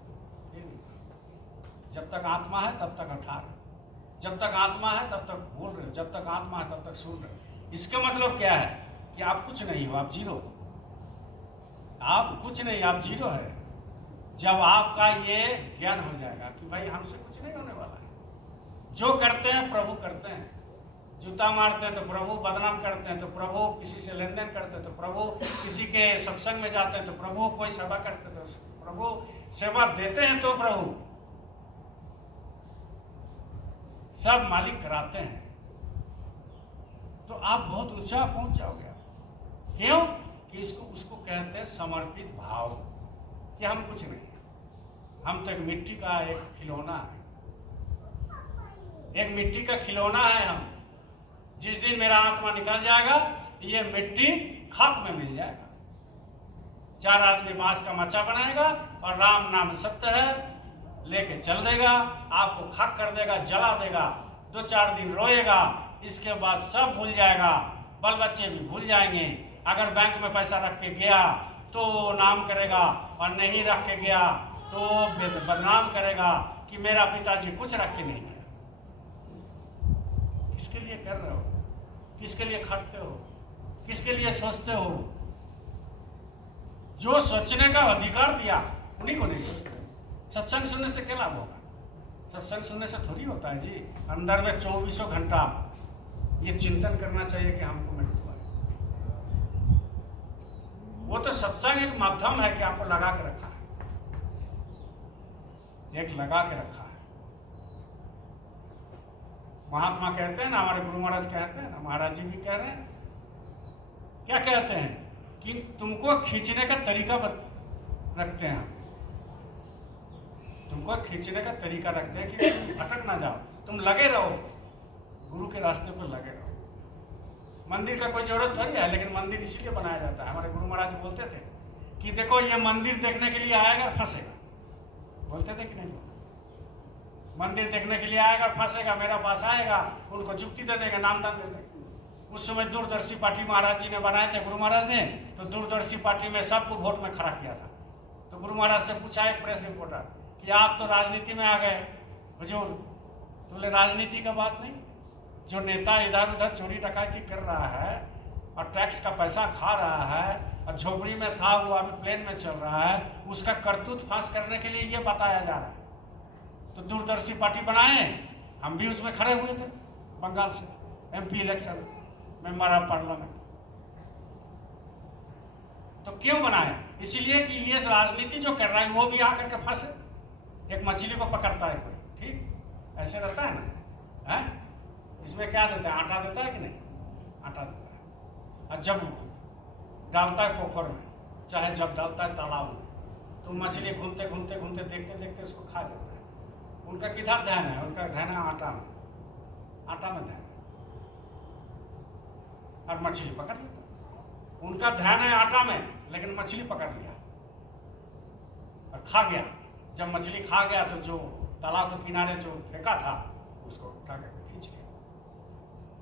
फिर गिर जाएगा। जब तक आत्मा है तब तक उठा रहे, जब तक आत्मा है तब तक बोल रहे हो, जब तक आत्मा है तब तक सुन रहे हो। इसका मतलब क्या है कि आप कुछ नहीं हो, आप जीरो। आप कुछ नहीं, आप जीरो है। जब आपका ये ज्ञान हो जाएगा कि भाई हमसे कुछ नहीं होने वाला है, जो करते हैं प्रभु करते हैं, जूता मारते हैं तो प्रभु, बदनाम करते हैं तो प्रभु, किसी से लेन देन करते हैं तो प्रभु, किसी के सत्संग में जाते हैं तो प्रभु, कोई सेवा करते हैं तो प्रभु, सेवा देते हैं तो प्रभु, सब मालिक कराते हैं, तो आप बहुत ऊंचा पहुंच जाओगे। क्यों? कि इसको उसको कहते हैं समर्पित भाव, कि हम कुछ नहीं, हम तो एक मिट्टी का एक खिलौना है, एक मिट्टी का खिलौना है हम। जिस दिन मेरा आत्मा निकल जाएगा ये मिट्टी खाक में मिल जाएगा। 4 आदमी बांस का मचा बनाएगा और राम नाम सत्य है लेके चल देगा, आपको खाक कर देगा, जला देगा, 2-4 दिन रोएगा, इसके बाद सब भूल जाएगा, बाल बच्चे भी भूल जाएंगे। अगर बैंक में पैसा रख के गया तो नाम करेगा, और नहीं रख के गया तो बदनाम करेगा कि मेरा पिताजी कुछ रख के नहीं गया। किसके लिए कर रहे हो? किसके लिए खटते हो? किसके लिए सोचते हो? जो सोचने का अधिकार दिया उन्हीं को नहीं सोचते। सत्संग सुनने से क्या लाभ होगा? सत्संग सुनने से थोड़ी होता है जी। अंदर में 24 घंटा ये चिंतन करना चाहिए कि हमको मृत्यु है। वो तो सत्संग एक माध्यम है कि आपको लगा के रखा है, एक लगा के रखा है। महात्मा कहते हैं ना, हमारे गुरु महाराज कहते हैं ना, महाराज जी भी कह रहे हैं, क्या कहते हैं कि तुमको खींचने का तरीका रखते हैं, तुमको खींचने का तरीका रखते हैं कि तुम भटक ना जाओ, तुम लगे रहो, गुरु के रास्ते पर लगे रहो। मंदिर का कोई जरूरत थोड़ी है, लेकिन मंदिर इसीलिए बनाया जाता है। हमारे गुरु महाराज बोलते थे कि देखो ये मंदिर देखने के लिए आएगा फंसेगा, बोलते थे कि नहीं? मंदिर देखने के लिए आएगा फंसेगा, मेरा पास आएगा, उनको जुक्ति दे देंगे, नामदान दे देंगे। उस समय दूरदर्शी पार्टी महाराज जी ने बनाए थे, गुरु महाराज ने, तो दूरदर्शी पार्टी में सबको वोट में खड़ा किया था। तो गुरु महाराज से पूछा एक प्रेस रिपोर्टर कि आप तो राजनीति में आ गए हुजूर, तो बोले राजनीति का बात नहीं, जो नेता इधर उधर चोरी डकैती कर रहा है और टैक्स का पैसा खा रहा है और झोपड़ी में था वो अभी प्लेन में चल रहा है, उसका करतूत फांस करने के लिए ये बताया जा रहा है। तो दूरदर्शी पार्टी बनाए, हम भी उसमें खड़े हुए थे, बंगाल से MP election member of parliament. तो क्यों बनाया? इसीलिए कि ये राजनीति जो कर रहा है वो भी आकर के फंसे। एक मछली को पकड़ता है कोई, ठीक ऐसे रहता है ना, है? इसमें क्या देता है? आटा देता है कि नहीं? आटा देता है। और जब डालता है पोखर में, चाहे जब डालता है तालाब में, तो मछली घूमते घूमते घूमते देखते देखते उसको खा जाता है। उनका किधर ध्यान है? उनका ध्यान है आटा में, आटा में ध्यान है, और मछली पकड़ लेता। उनका ध्यान है आटा में, लेकिन मछली पकड़ लिया और खा गया। जब मछली खा गया तो जो तालाब के किनारे जो फेंका था उसको उठा कर खींच गया।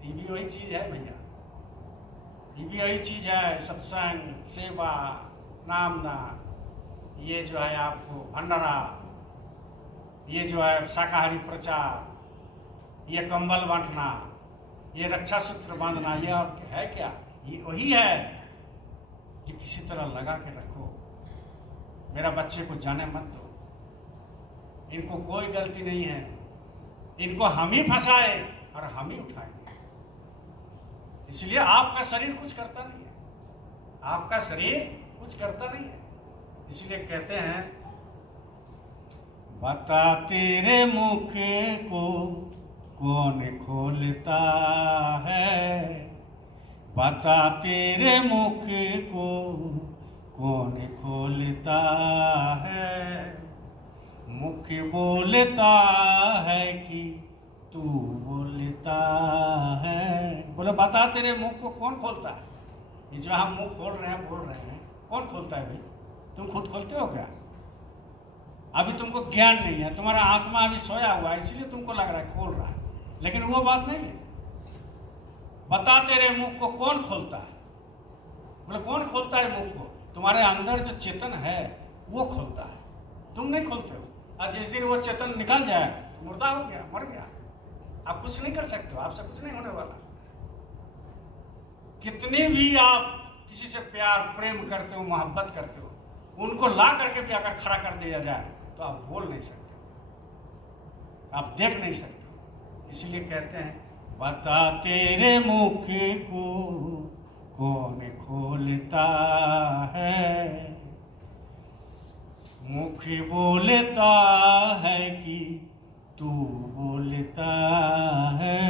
ये भी वही चीज है भैया, ये भी वही चीज है। सत्संग, सेवा, नामदान, ये जो है आपको भंडारा, ये जो है शाकाहारी प्रचार, ये कंबल बांटना, ये रक्षा सूत्र बांधना, ये और है क्या? ये वही है कि किसी तरह लगा के रखो, मेरा बच्चे को जाने मत दो, इनको कोई गलती नहीं है, इनको हम ही फंसाए और हम ही उठाएंगे। इसलिए आपका शरीर कुछ करता नहीं है, आपका शरीर कुछ करता नहीं है। इसलिए कहते हैं, बता तेरे मुख को कौन खोलता है, बता तेरे मुख को कौन खोलता है, मुख बोलता है कि तू बोलता है। बोले बता तेरे मुख को कौन खोलता है। ये जो हम मुंह खोल रहे हैं, बोल रहे हैं, कौन खोलता है भाई? तुम खुद खोलते हो क्या? अभी तुमको ज्ञान नहीं है, तुम्हारा आत्मा अभी सोया हुआ है, इसलिए तुमको लग रहा है खोल रहा है, लेकिन वो बात नहीं है। बता तेरे मुख को कौन खोलता है। बोले कौन खोलता है मुख को? तुम्हारे अंदर जो चेतन है वो खोलता है, तुम नहीं खोलते हो। और जिस दिन वो चेतन निकल जाए, मुर्दा हो गया, मर गया, आप कुछ नहीं कर सकते हो, आपसे कुछ नहीं होने वाला। कितनी भी आप किसी से प्यार प्रेम करते हो, मोहब्बत करते हो, उनको ला करके भी अगर खड़ा कर दिया जाए तो आप बोल नहीं सकते, आप देख नहीं सकते हो। इसलिए कहते हैं, बता तेरे मुख को कौन खोलता है, मुख बोलता है कि तू बोलता है।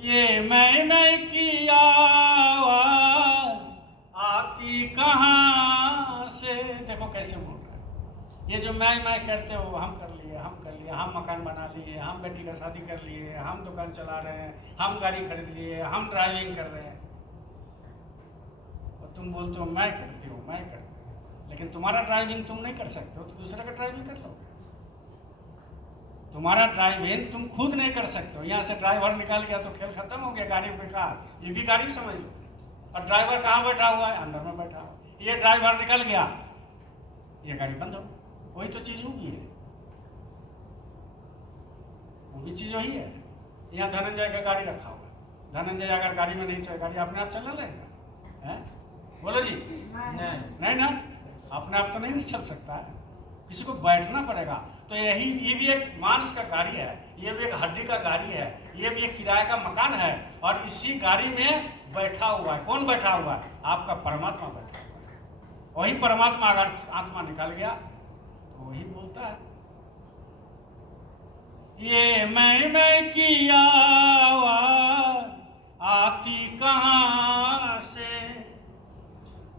ये मैं की आवाज आती कहाँ से। देखो कैसे बोल रहा है। ये जो मैं करते हो, हम कर लिए, हम कर लिए, हम मकान बना लिए, हम बेटी का शादी कर लिए, हम दुकान चला रहे हैं, हम गाड़ी खरीद लिए, हम ड्राइविंग कर रहे हैं, और तुम बोलते हो मैं करती हूँ, मैं करती हूँ। लेकिन तुम्हारा ड्राइविंग तुम नहीं कर सकते हो, तो दूसरे का ड्राइविंग कर लो। तुम्हारा ड्राइविंग तुम खुद नहीं कर सकते हो। यहाँ से ड्राइवर निकाल गया तो खेल खत्म हो गया, गाड़ी बेकार। ये भी गाड़ी समझ लो। और ड्राइवर कहाँ बैठा हुआ है? अंदर में बैठा हुआ। ये ड्राइवर निकल गया, ये गाड़ी बंद हो। वही तो चीज होगी है, वो भी चीज वही है। यहाँ धनंजय का गाड़ी रखा हुआ है, धनंजय अगर गाड़ी में नहीं चले, गाड़ी अपने आप चलने लगेगा है? बोलो जी। नहीं ना, अपने आप तो नहीं चल सकता है, किसी को बैठना पड़ेगा। तो ये भी एक मांस का गाड़ी है, ये भी एक हड्डी का गाड़ी है, ये भी एक किराए का मकान है, और इसी गाड़ी में बैठा हुआ है। कौन बैठा हुआ है? आपका परमात्मा बैठा हुआ है। वही परमात्मा अगर आत्मा निकल गया तो वही बोलता है। ये मैं की आवाज आती कहाँ से,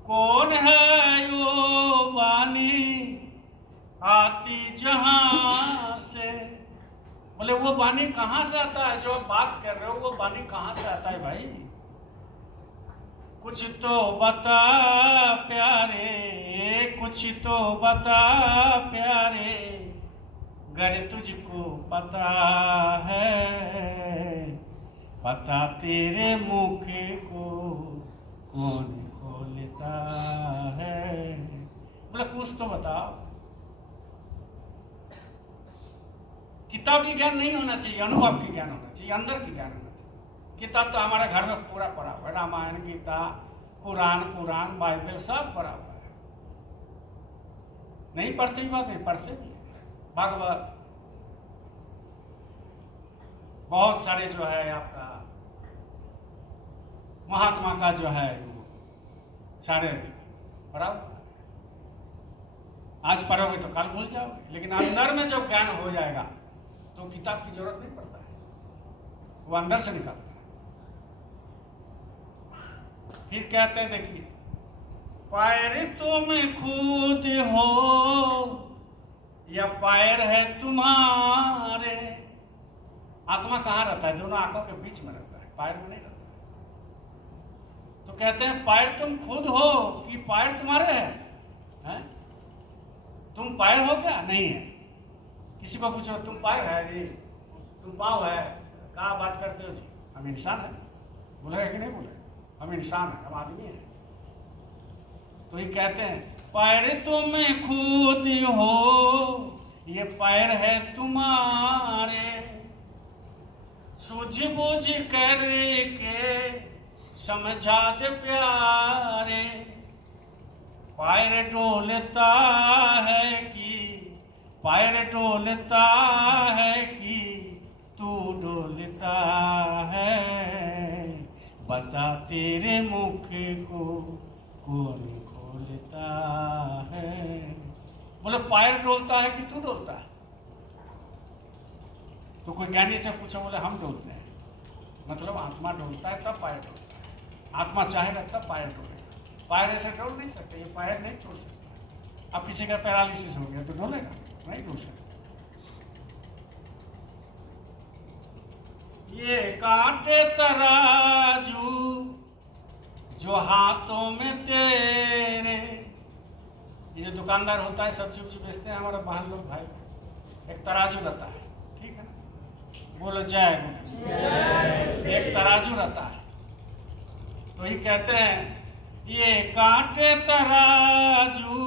कौन है यो वाणी आती जहां से। बोले वो वाणी कहां से आता है? जो आप बात कर रहे हो वो वाणी कहां से आता है भाई? कुछ तो बता प्यारे, कुछ तो बता प्यारे, गर तुझको पता है, पता तेरे मुख को कौन खोलता है। बोले कुछ तो बताओ। किताबी ज्ञान नहीं होना चाहिए, अनुभव की ज्ञान होना चाहिए, अंदर की ज्ञान होना चाहिए। किताब तो हमारे घर में पूरा पड़ा हुआ है, रामायण, गीता, कुरान, बाइबल सब पड़ा हुआ है। नहीं पढ़ते ही बात नहीं, पढ़ते भी भागवत, बहुत सारे जो है आपका महात्मा का जो है वो सारे पढ़ा हुआ है। आज पढ़ोगे तो कल भूल जाओगे, लेकिन अंदर में जब ज्ञान हो जाएगा तो किताब की जरूरत नहीं पड़ता है, वो अंदर से निकलता है। फिर कहते हैं, देखिए, पैर तुम खुद हो या पैर है तुम्हारे। आत्मा कहाँ रहता है? दोनों आंखों के बीच में रहता है, पैर में नहीं रहता है। तो कहते हैं पैर तुम खुद हो कि पैर तुम्हारे हैं? तुम पैर हो क्या? नहीं है। किसी को पूछो तुम पैर है जी, तुम पाँव है, कहाँ बात करते हो जी? हम इंसान है। बोलेगा कि नहीं बोले? हम इंसान है, हम आदमी है। तो ये कहते हैं पैर तुम खुद हो, ये पैर है तुम्हारे, सूझ बूझ कर के समझा दे प्यारे, पैर डोलता है कि पैर डोलता है कि तू डोलता है, बता तेरे मुख को कौन खोलता है। बोले पैर डोलता है कि तू डोलता है? तो कोई ज्ञानी से पूछो, बोले हम डोलते हैं। मतलब आत्मा डोलता है तब पैर डोलता है, आत्मा चाहेगा तब पैर डोलेगा। पैर ऐसे डोल नहीं सकते, ये पैर नहीं छोड़ सकता। अब किसी का पैरालिसिस हो गया तो डोलेगा? नहीं डोल सकता। ये कांटे तराजू जो हाथों में तेरे, ये जो दुकानदार होता है सब्जी उब्जी बेचते हैं हमारा बहन लोग भाई, एक तराजू रहता है, ठीक है ना? बोलो जय बोलो। एक तराजू रहता है, तो ही कहते हैं ये कांटे तराजू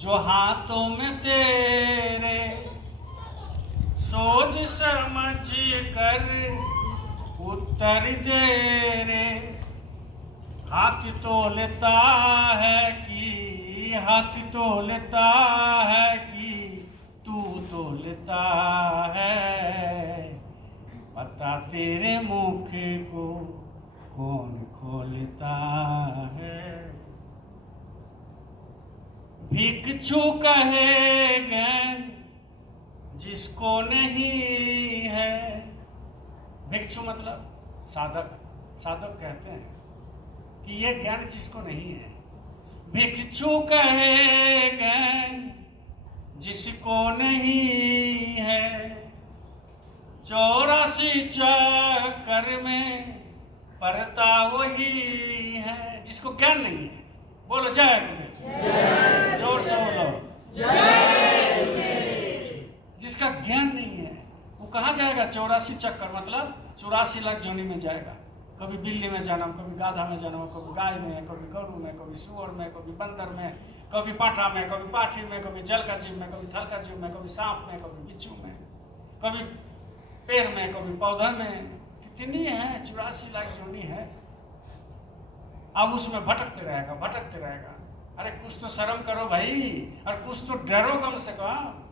जो हाथों में तेरे, सोच समझ कर उत्तर दे रे। हाथ तोलता है कि हाथ तोलता है कि तू तोलता है, बता तेरे मुख को कौन खोलता है। भिक्षु कहेंगे जिसको नहीं है, भिक्षु मतलब साधक, साधक कहते हैं कि ये ज्ञान जिसको नहीं है। भिक्षु कहेंगे जिसको नहीं है, 84 चक्कर में पड़ता वही है जिसको ज्ञान नहीं है। बोलो जय बोले, जोर से बोलो जिसका ज्ञान नहीं है वो कहाँ जाएगा? 84 चक्कर मतलब 84 लाख जोनी में जाएगा। कभी बिल्ली में जन्म, कभी गाधा में जन्म, कभी गाय में, कभी गरु में, कभी सुअर में, कभी बंदर में, कभी पाठा में, कभी पाठी में, कभी जल का जीव में, कभी थल का जीव में, कभी सांप में, कभी बिच्छू में, कभी पेड़ में, कभी पौधा में। कितनी है? 84 लाख जोनी है। अब उसमें भटकते रहेगा, भटकते रहेगा। अरे कुछ तो शर्म करो भाई, और कुछ तो डरो कम से कम।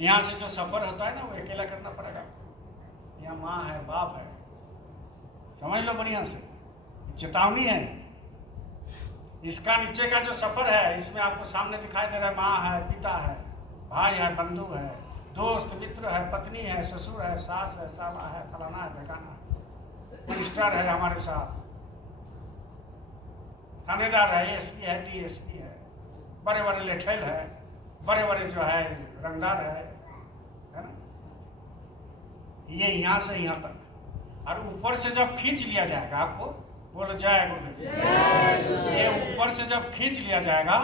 यहाँ से जो सफर होता है ना वो अकेला करना पड़ेगा। यहाँ माँ है, बाप है, समझ लो बढ़िया से, चेतावनी है। इसका नीचे का जो सफर है इसमें आपको सामने दिखाई दे रहा है, माँ है, पिता है, भाई है, बंधु है, दोस्त मित्र है, पत्नी है, ससुर है, सास है, साला है, फलाना है, ढकाना, मिनिस्टर है हमारे साथ, थानेदार है, एसपी है, डीएसपी है, बड़े बड़े लेठेल है, बड़े बड़े जो है रंगदार है ना? ये यहाँ से यहाँ तक। और ऊपर से जब खींच लिया जाएगा, आपको बोलो जय बोलो, ये ऊपर से जब खींच लिया जाएगा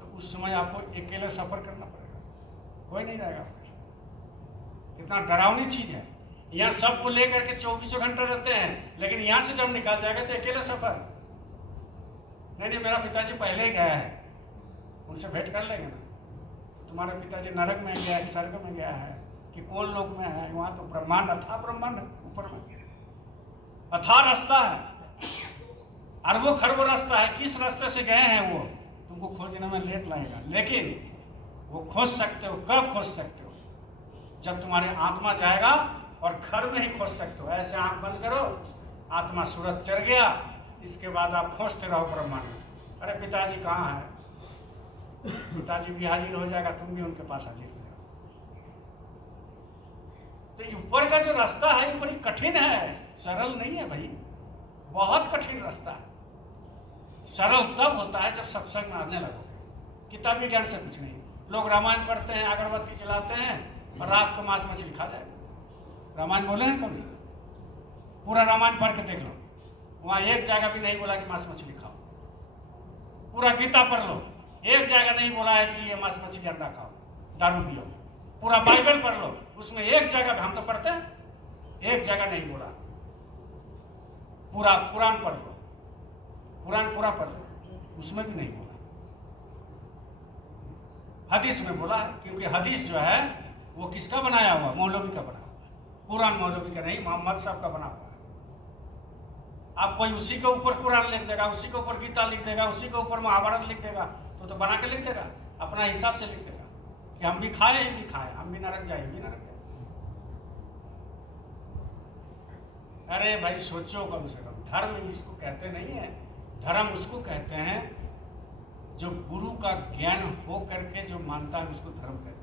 तो उस समय आपको अकेले सफर करना पड़ेगा, कोई नहीं रहेगा। कितना डरावनी चीज है। यहाँ सबको लेकर के 24 घंटे रहते हैं, लेकिन यहाँ से जब निकाल जाएगा तो अकेले सफर। नहीं, मेरा पिताजी पहले ही गया है, उनसे भेंट कर लेंगे ना। तुम्हारे पिताजी नरक में गया है, स्वर्ग में गया है, कि कौन लोक में है? वहाँ तो ब्रह्मांड, अथाह ब्रह्मांड ऊपर में, अथाह रास्ता है, अरबों खरबों रास्ता है। किस रास्ते से गए हैं वो तुमको खोजने में लेट लगेगा, लेकिन वो खोज सकते हो। कब खोज सकते हो? जब तुम्हारी आत्मा जाएगा, और घर में ही खोज सकते हो। ऐसे आंख बंद करो, आत्मा सूरत चढ़ गया, इसके बाद आप खोजते रहो ब्रह्मांड। अरे पिताजी कहाँ है? पिताजी भी हाजिर हो जाएगा, तुम भी उनके पास हाजिर हो जाओ। तो ऊपर का जो रास्ता है ये बड़ी कठिन है, सरल नहीं है भाई, बहुत कठिन रास्ता है। सरल तब होता है जब सत्संग में आने लगो। किताबी ज्ञान से कुछ नहीं। लोग रामायण पढ़ते हैं, अगरबत्ती जलाते हैं, और रात को मांस मछली खा जाएगा। रामायण बोले हैं कभी? पूरा रामायण पढ़ के देख लो, वहां एक जगह भी नहीं बोला कि मांस मछली खाओ। पूरा गीता पढ़ लो, एक जगह नहीं बोला है कि ये मांस मछली अंडा खाओ, दारू पियो। पूरा बाइबल पढ़ लो, उसमें एक जगह, हम तो पढ़ते हैं, एक जगह नहीं बोला। पूरा कुरान पढ़ लो, कुरान पूरा पढ़ लो, उसमें भी नहीं बोला। हदीस में बोला है, क्योंकि हदीस जो है वो किसका बनाया हुआ? मौलवी का बना हुआ है। कुरान मौलवी का नहीं, मोहम्मद साहब का बना हुआ है। आप कोई उसी के ऊपर कुरान लिख देगा, उसी के ऊपर गीता लिख देगा, उसी के ऊपर महाभारत लिख देगा, तो बना के लिख देगा, अपना हिसाब से लिख देगा। कि हम भी खाए ये भी खाए, हम भी नरक जाए ये भी नरक जाए। अरे भाई सोचो कम से कम, धर्म इसको कहते नहीं है, धर्म उसको कहते हैं जो गुरु का ज्ञान हो करके जो मानता है उसको धर्म कहते हैं।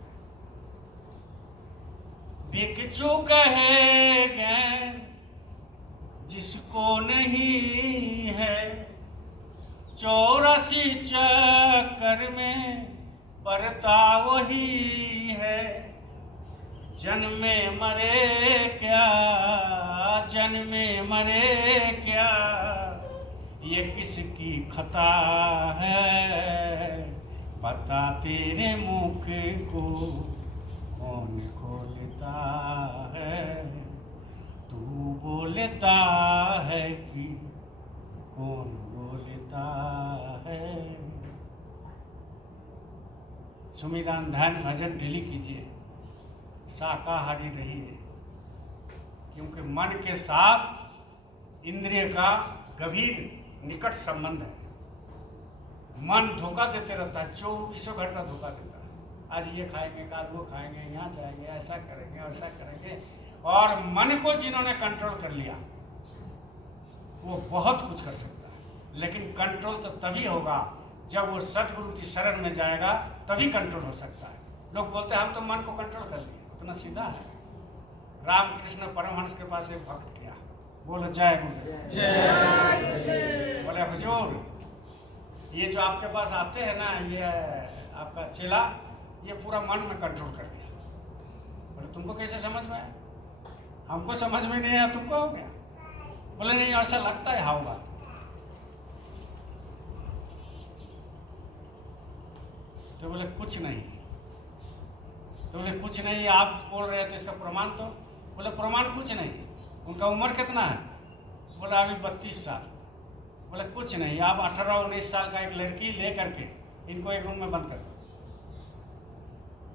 भिक्षु कहे ज्ञान जिसको नहीं है, 84 चक्कर में पड़ता वही है। जन्मे मरे क्या, जन्मे मरे क्या, ये किसकी खता है, बता तेरे मुख को कौन खोलता है, तू बोलता है कि कौन बोलता है। सुमिरन ध्यान भजन डेली कीजिए, शाकाहारी रहिए, क्योंकि मन के साथ इंद्रिय का गंभीर निकट संबंध है। मन धोखा देते रहता है, 24 घंटा धोखा देता है। आज ये खाएंगे, कल वो खाएंगे, यहाँ जाएंगे, ऐसा करेंगे, ऐसा करेंगे। और मन को जिन्होंने कंट्रोल कर लिया वो बहुत कुछ कर सकता है, लेकिन कंट्रोल तो तभी होगा जब वो सदगुरु की शरण में जाएगा, तभी कंट्रोल हो सकता है। लोग बोलते हैं हम तो मन को कंट्रोल कर लिए, उतना सीधा है। रामकृष्ण परमहंस के पास एक भक्त गया, बोलो जय गुरुदेव, जय। बोले हुजूर, ये जो आपके पास आते हैं ना, ये आपका चेला, ये पूरा मन में कंट्रोल कर दिया। बोले तुमको कैसे समझ में आया? हमको समझ में नहीं आया, तुमको हो गया? बोले नहीं, ऐसा लगता है होगा। तो बोले कुछ नहीं। तो बोले कुछ नहीं, आप बोल रहे थे, इसका प्रमाण तो? बोले प्रमाण कुछ नहीं। उनका उम्र कितना है? बोला अभी 32 साल। बोले कुछ नहीं, आप 18-19 साल का एक लड़की ले करके इनको एक रूम में बंद कर दो,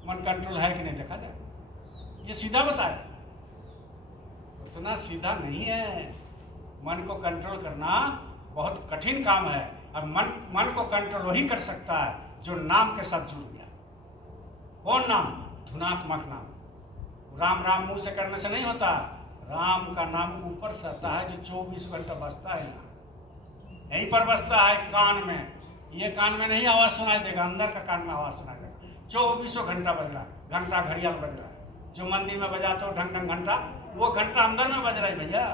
मन कंट्रोल है कि नहीं देखा जाए। ये सीधा बताया, उतना सीधा नहीं है। मन को कंट्रोल करना बहुत कठिन काम है, और मन को कंट्रोल वही कर सकता है जो नाम के साथ जुड़ गया। कौन नाम? धुनात्मक नाम। राम राम मुंह से करने से नहीं होता, राम का नाम ऊपर से आता है जो 24 घंटा बजता है ना, यहीं पर बजता है कान में। ये कान में नहीं आवाज सुनाई देगा, अंदर का कान में आवाज सुनाई देगा। 24 घंटा बज रहा है, घंटा घड़ियाल बज रहा है। जो मंदिर में बजाते हो ढंग ढंग घंटा, वो घंटा अंदर में बज रहा है भैया।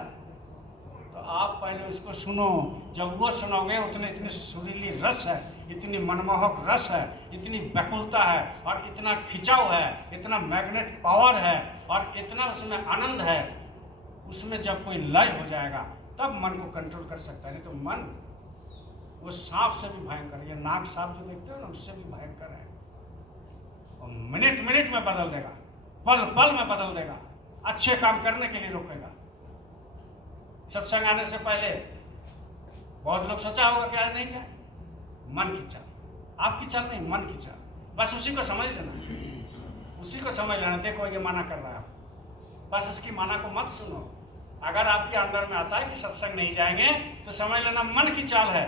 तो आप पहले उसको सुनो, जब वो सुनोगे उतने इतनी सुरीली रस है, इतनी मनमोहक रस है, इतनी व्याकुलता है, और इतना खिंचाव है, इतना मैग्नेट पावर है, और इतना उसमें आनंद है। उसमें जब कोई लय हो जाएगा तब मन को कंट्रोल कर सकता है। नहीं तो मन वो सांप से भी भयंकर है। ये नाग सांप जो देखते हो ना, उससे भी भयंकर है। और मिनट मिनट में बदल देगा, पल पल में बदल देगा, अच्छे काम करने के लिए रोकेगा। सत्संग आने से पहले बहुत लोग सोचा होगा कि आज नहीं क्या, मन की चाल, आपकी चाल नहीं, मन की चाल। बस उसी को समझ लेना, उसी को समझ लेना। देखो ये माना कर रहा है, बस उसकी माना को मत सुनो। अगर आपके अंदर में आता है कि सत्संग नहीं जाएंगे, तो समझ लेना मन की चाल है।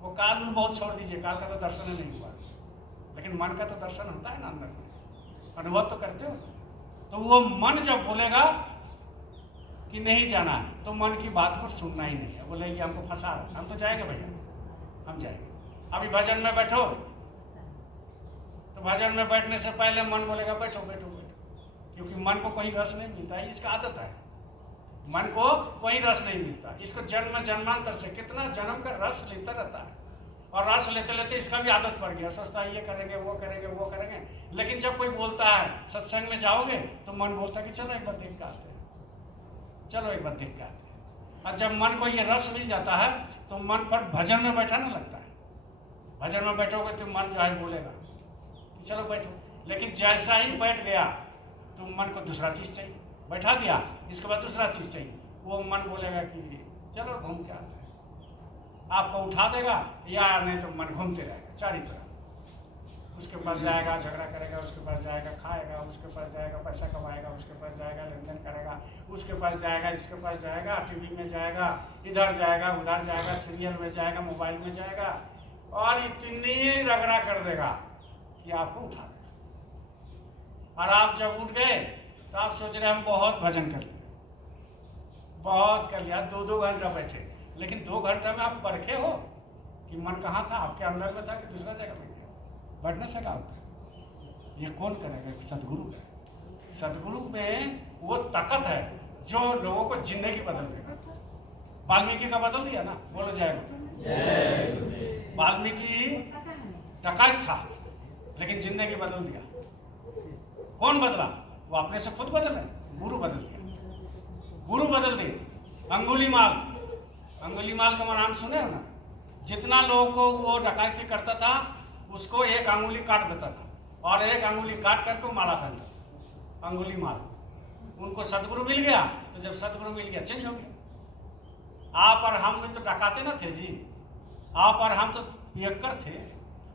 वो काल में बहुत छोड़ दीजिए, काल का तो दर्शन नहीं हुआ, लेकिन मन का तो दर्शन होता है ना, अंदर में अनुभव तो करते हो। तो वो मन जब बोलेगा कि नहीं जाना, तो मन की बात को सुनना ही नहीं है। बोले ये हमको फंसा रहा है, हम तो जाएंगे भैया, हम जाएंगे। अभी भजन में बैठो, तो भजन में बैठने से पहले मन बोलेगा बैठो बैठो बैठो, क्योंकि मन को कोई रस नहीं मिलता है। इसका आदत है, मन को कोई रस नहीं मिलता। इसको जन्म जन्मांतर से कितना जन्म का रस लेता रहता है, और रस लेते लेते इसका भी आदत पड़ गया। सोचता है ये करेंगे वो करेंगे वो करेंगे, लेकिन जब कोई बोलता है सत्संग में जाओगे, तो मन बोलता है कि चलो एक बार देख के आते हैं, चलो एक बार देख के आते हैं। और जब मन को ये रस मिल जाता है, तो मन पर भजन में बैठाने लगता है। भजन में बैठोगे तो मन जो है बोलेगा कि चलो बैठो, लेकिन जैसा ही बैठ गया तो मन को दूसरा चीज़ चाहिए, बैठा दिया, इसके बाद दूसरा चीज़ चाहिए। वो मन बोलेगा कि चलो घूम के आते हैं, आपको उठा देगा, या नहीं तो मन घूमते रहेगा चारी तरफ। उसके पास जाएगा, झगड़ा करेगा, उसके पास जाएगा, खाएगा, उसके पास जाएगा, पैसा कमाएगा, उसके पास जाएगा, लेन देन करेगा, उसके पास जाएगा, इसके पास जाएगा, टीवी में जाएगा, इधर जाएगा, उधर जाएगा, सीरियल में जाएगा, मोबाइल में जाएगा, और इतनी रगड़ा कर देगा कि आपको उठा देगा। और आप जब उठ गए तो आप सोच रहे हम बहुत भजन कर लिया, बहुत कर लिया, 2-2 घंटा बैठे, लेकिन 2 घंटा में आप परखे हो कि मन कहाँ था, आपके अंदर में था कि दूसरा जगह में गया, बैठ नहीं सका आपका। ये कौन करेगा? सदगुरु है। सदगुरु में वो ताकत है जो लोगों को जिंदगी बदल देगा। वाल्मीकि का बदल दिया ना, बोलो जय गुरु। वाल्मीकि डकैत था लेकिन जिंदगी बदल दिया। कौन बदला? वो अपने से खुद बदले, गुरु बदल दिया, गुरु बदल दिए। अंगुलीमाल, अंगुलीमाल का नाम सुने हो ना? जितना लोगों को वो डकैती करता था उसको एक अंगुली काट देता था और एक अंगुली काट करके माला पहनता। अंगुलीमाल, उनको सदगुरु मिल गया, तो जब सदगुरु मिल गया चेंज हो गया। आप और हम में तो डकाते ना थे जी, आप और हम तो पियक्कर थे,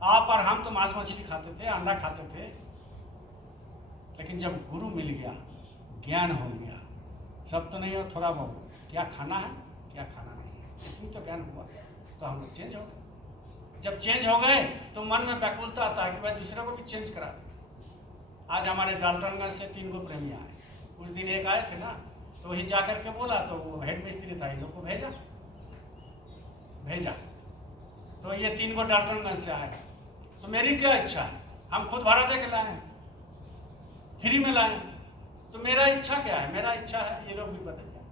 आप और हम तो मांस मछली खाते थे, अंडा खाते थे, लेकिन जब गुरु मिल गया, ज्ञान हो गया, सब तो नहीं हो, थोड़ा बहुत क्या खाना है क्या खाना नहीं है, इतनी तो ज्ञान हुआ, तो हम लोग चेंज हो गए। जब चेंज हो गए तो मन में व्याकुलता आता है कि भाई दूसरे को भी चेंज करा। आज हमारे डाल्टनगंज से 3 गो प्रेमी आए, उस दिन एक आए थे ना, तो वही जा करके बोला, तो वो हेड मिस्त्री था, इन लोग को भेजा, तो ये 3 गो डाल्टनगंज से आए। तो मेरी क्या इच्छा है, हम खुद भाड़ा दे के लाए हैं, फ्री में लाए, तो मेरा इच्छा क्या है? मेरा इच्छा है ये लोग भी बदल जाए,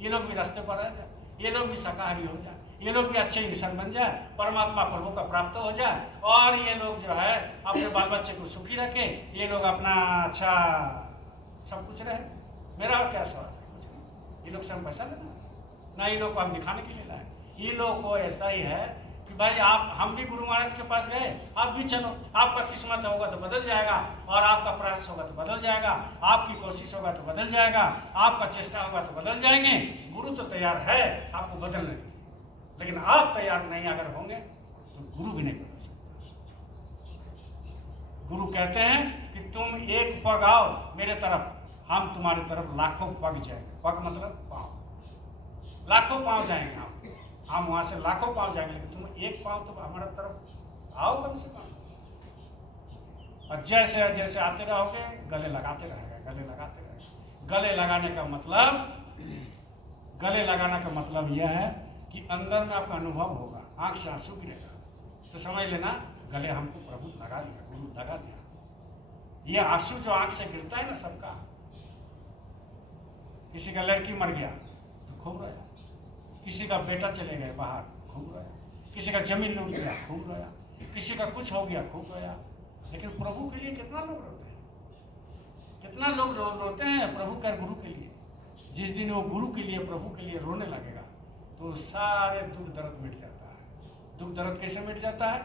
ये लोग भी रास्ते पर आ जाए, ये लोग भी शाकाहारी हो जाए, ये लोग भी अच्छे इंसान बन जाए, परमात्मा प्रभु का प्राप्त हो जाए, और ये लोग जो है अपने बाल बच्चे को सुखी रखे, ये लोग अपना अच्छा सब कुछ रहे। मेरा और क्या स्वार्थ है? कुछ नहीं। ये लोग से हम पैसा लेना ना, ये लोग को हम दिखाने के लिए लाए। ये लोग को ऐसा ही है कि भाई आप, हम भी गुरु महाराज के पास गए, आप भी चलो, आपका किस्मत होगा तो बदल जाएगा, और आपका प्रयास होगा तो बदल जाएगा, आपकी कोशिश होगा तो बदल जाएगा, आपका चेष्टा होगा तो बदल जाएंगे। गुरु तो तैयार है आपको बदलने के लिए, लेकिन आप तैयार नहीं अगर होंगे तो गुरु भी नहीं बदल सकता। गुरु कहते हैं कि तुम एक पग आओ मेरे तरफ, हम तुम्हारी तरफ लाखों पग जाएंगे। पग मतलब पाँव, लाखों पाँव जाएंगे हम वहां से लाखों पाँव जाएंगे, लेकिन तुम एक पाँव तो हमारे तरफ आओ कम से कम। और जैसे जैसे आते रहोगे गले लगाते रहेगा, गले लगाते रहेगा। गले लगाने का मतलब यह है कि अंदर में आपका अनुभव होगा, आंख से आंसू गिरेगा, तो समझ लेना गले हमको प्रभु लगा दिया, गुरु लगा दिया। ये आंसू जो आंख से गिरता है ना सबका, किसी का लड़की मर गया तो खूब रोया, किसी का बेटा चले गए बाहर खूब रोया, किसी का जमीन लूट गया खूब रोया, किसी का कुछ हो गया खूब रोया। लेकिन प्रभु के लिए कितना लोग रोते हैं, कितना लोग रोते हैं प्रभु का गुरु के लिए। जिस दिन वो गुरु के लिए प्रभु के लिए रोने लगेगा तो सारे दुख दर्द मिट जाता है। दुख दर्द कैसे मिट जाता है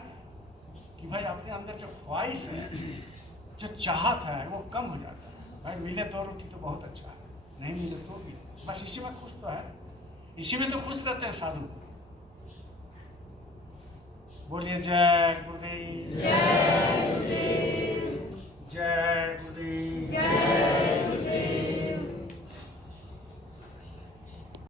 कि भाई अपने अंदर जो ख्वाहिश है, जो चाहत है वो कम हो जाता है। भाई मिले 2 रोटी तो बहुत अच्छा है, नहीं मिले तो भी बस इसी में खुश तो है, इसी में तो खुश रहते हैं साधु। बोलिए जय गुरुदेव।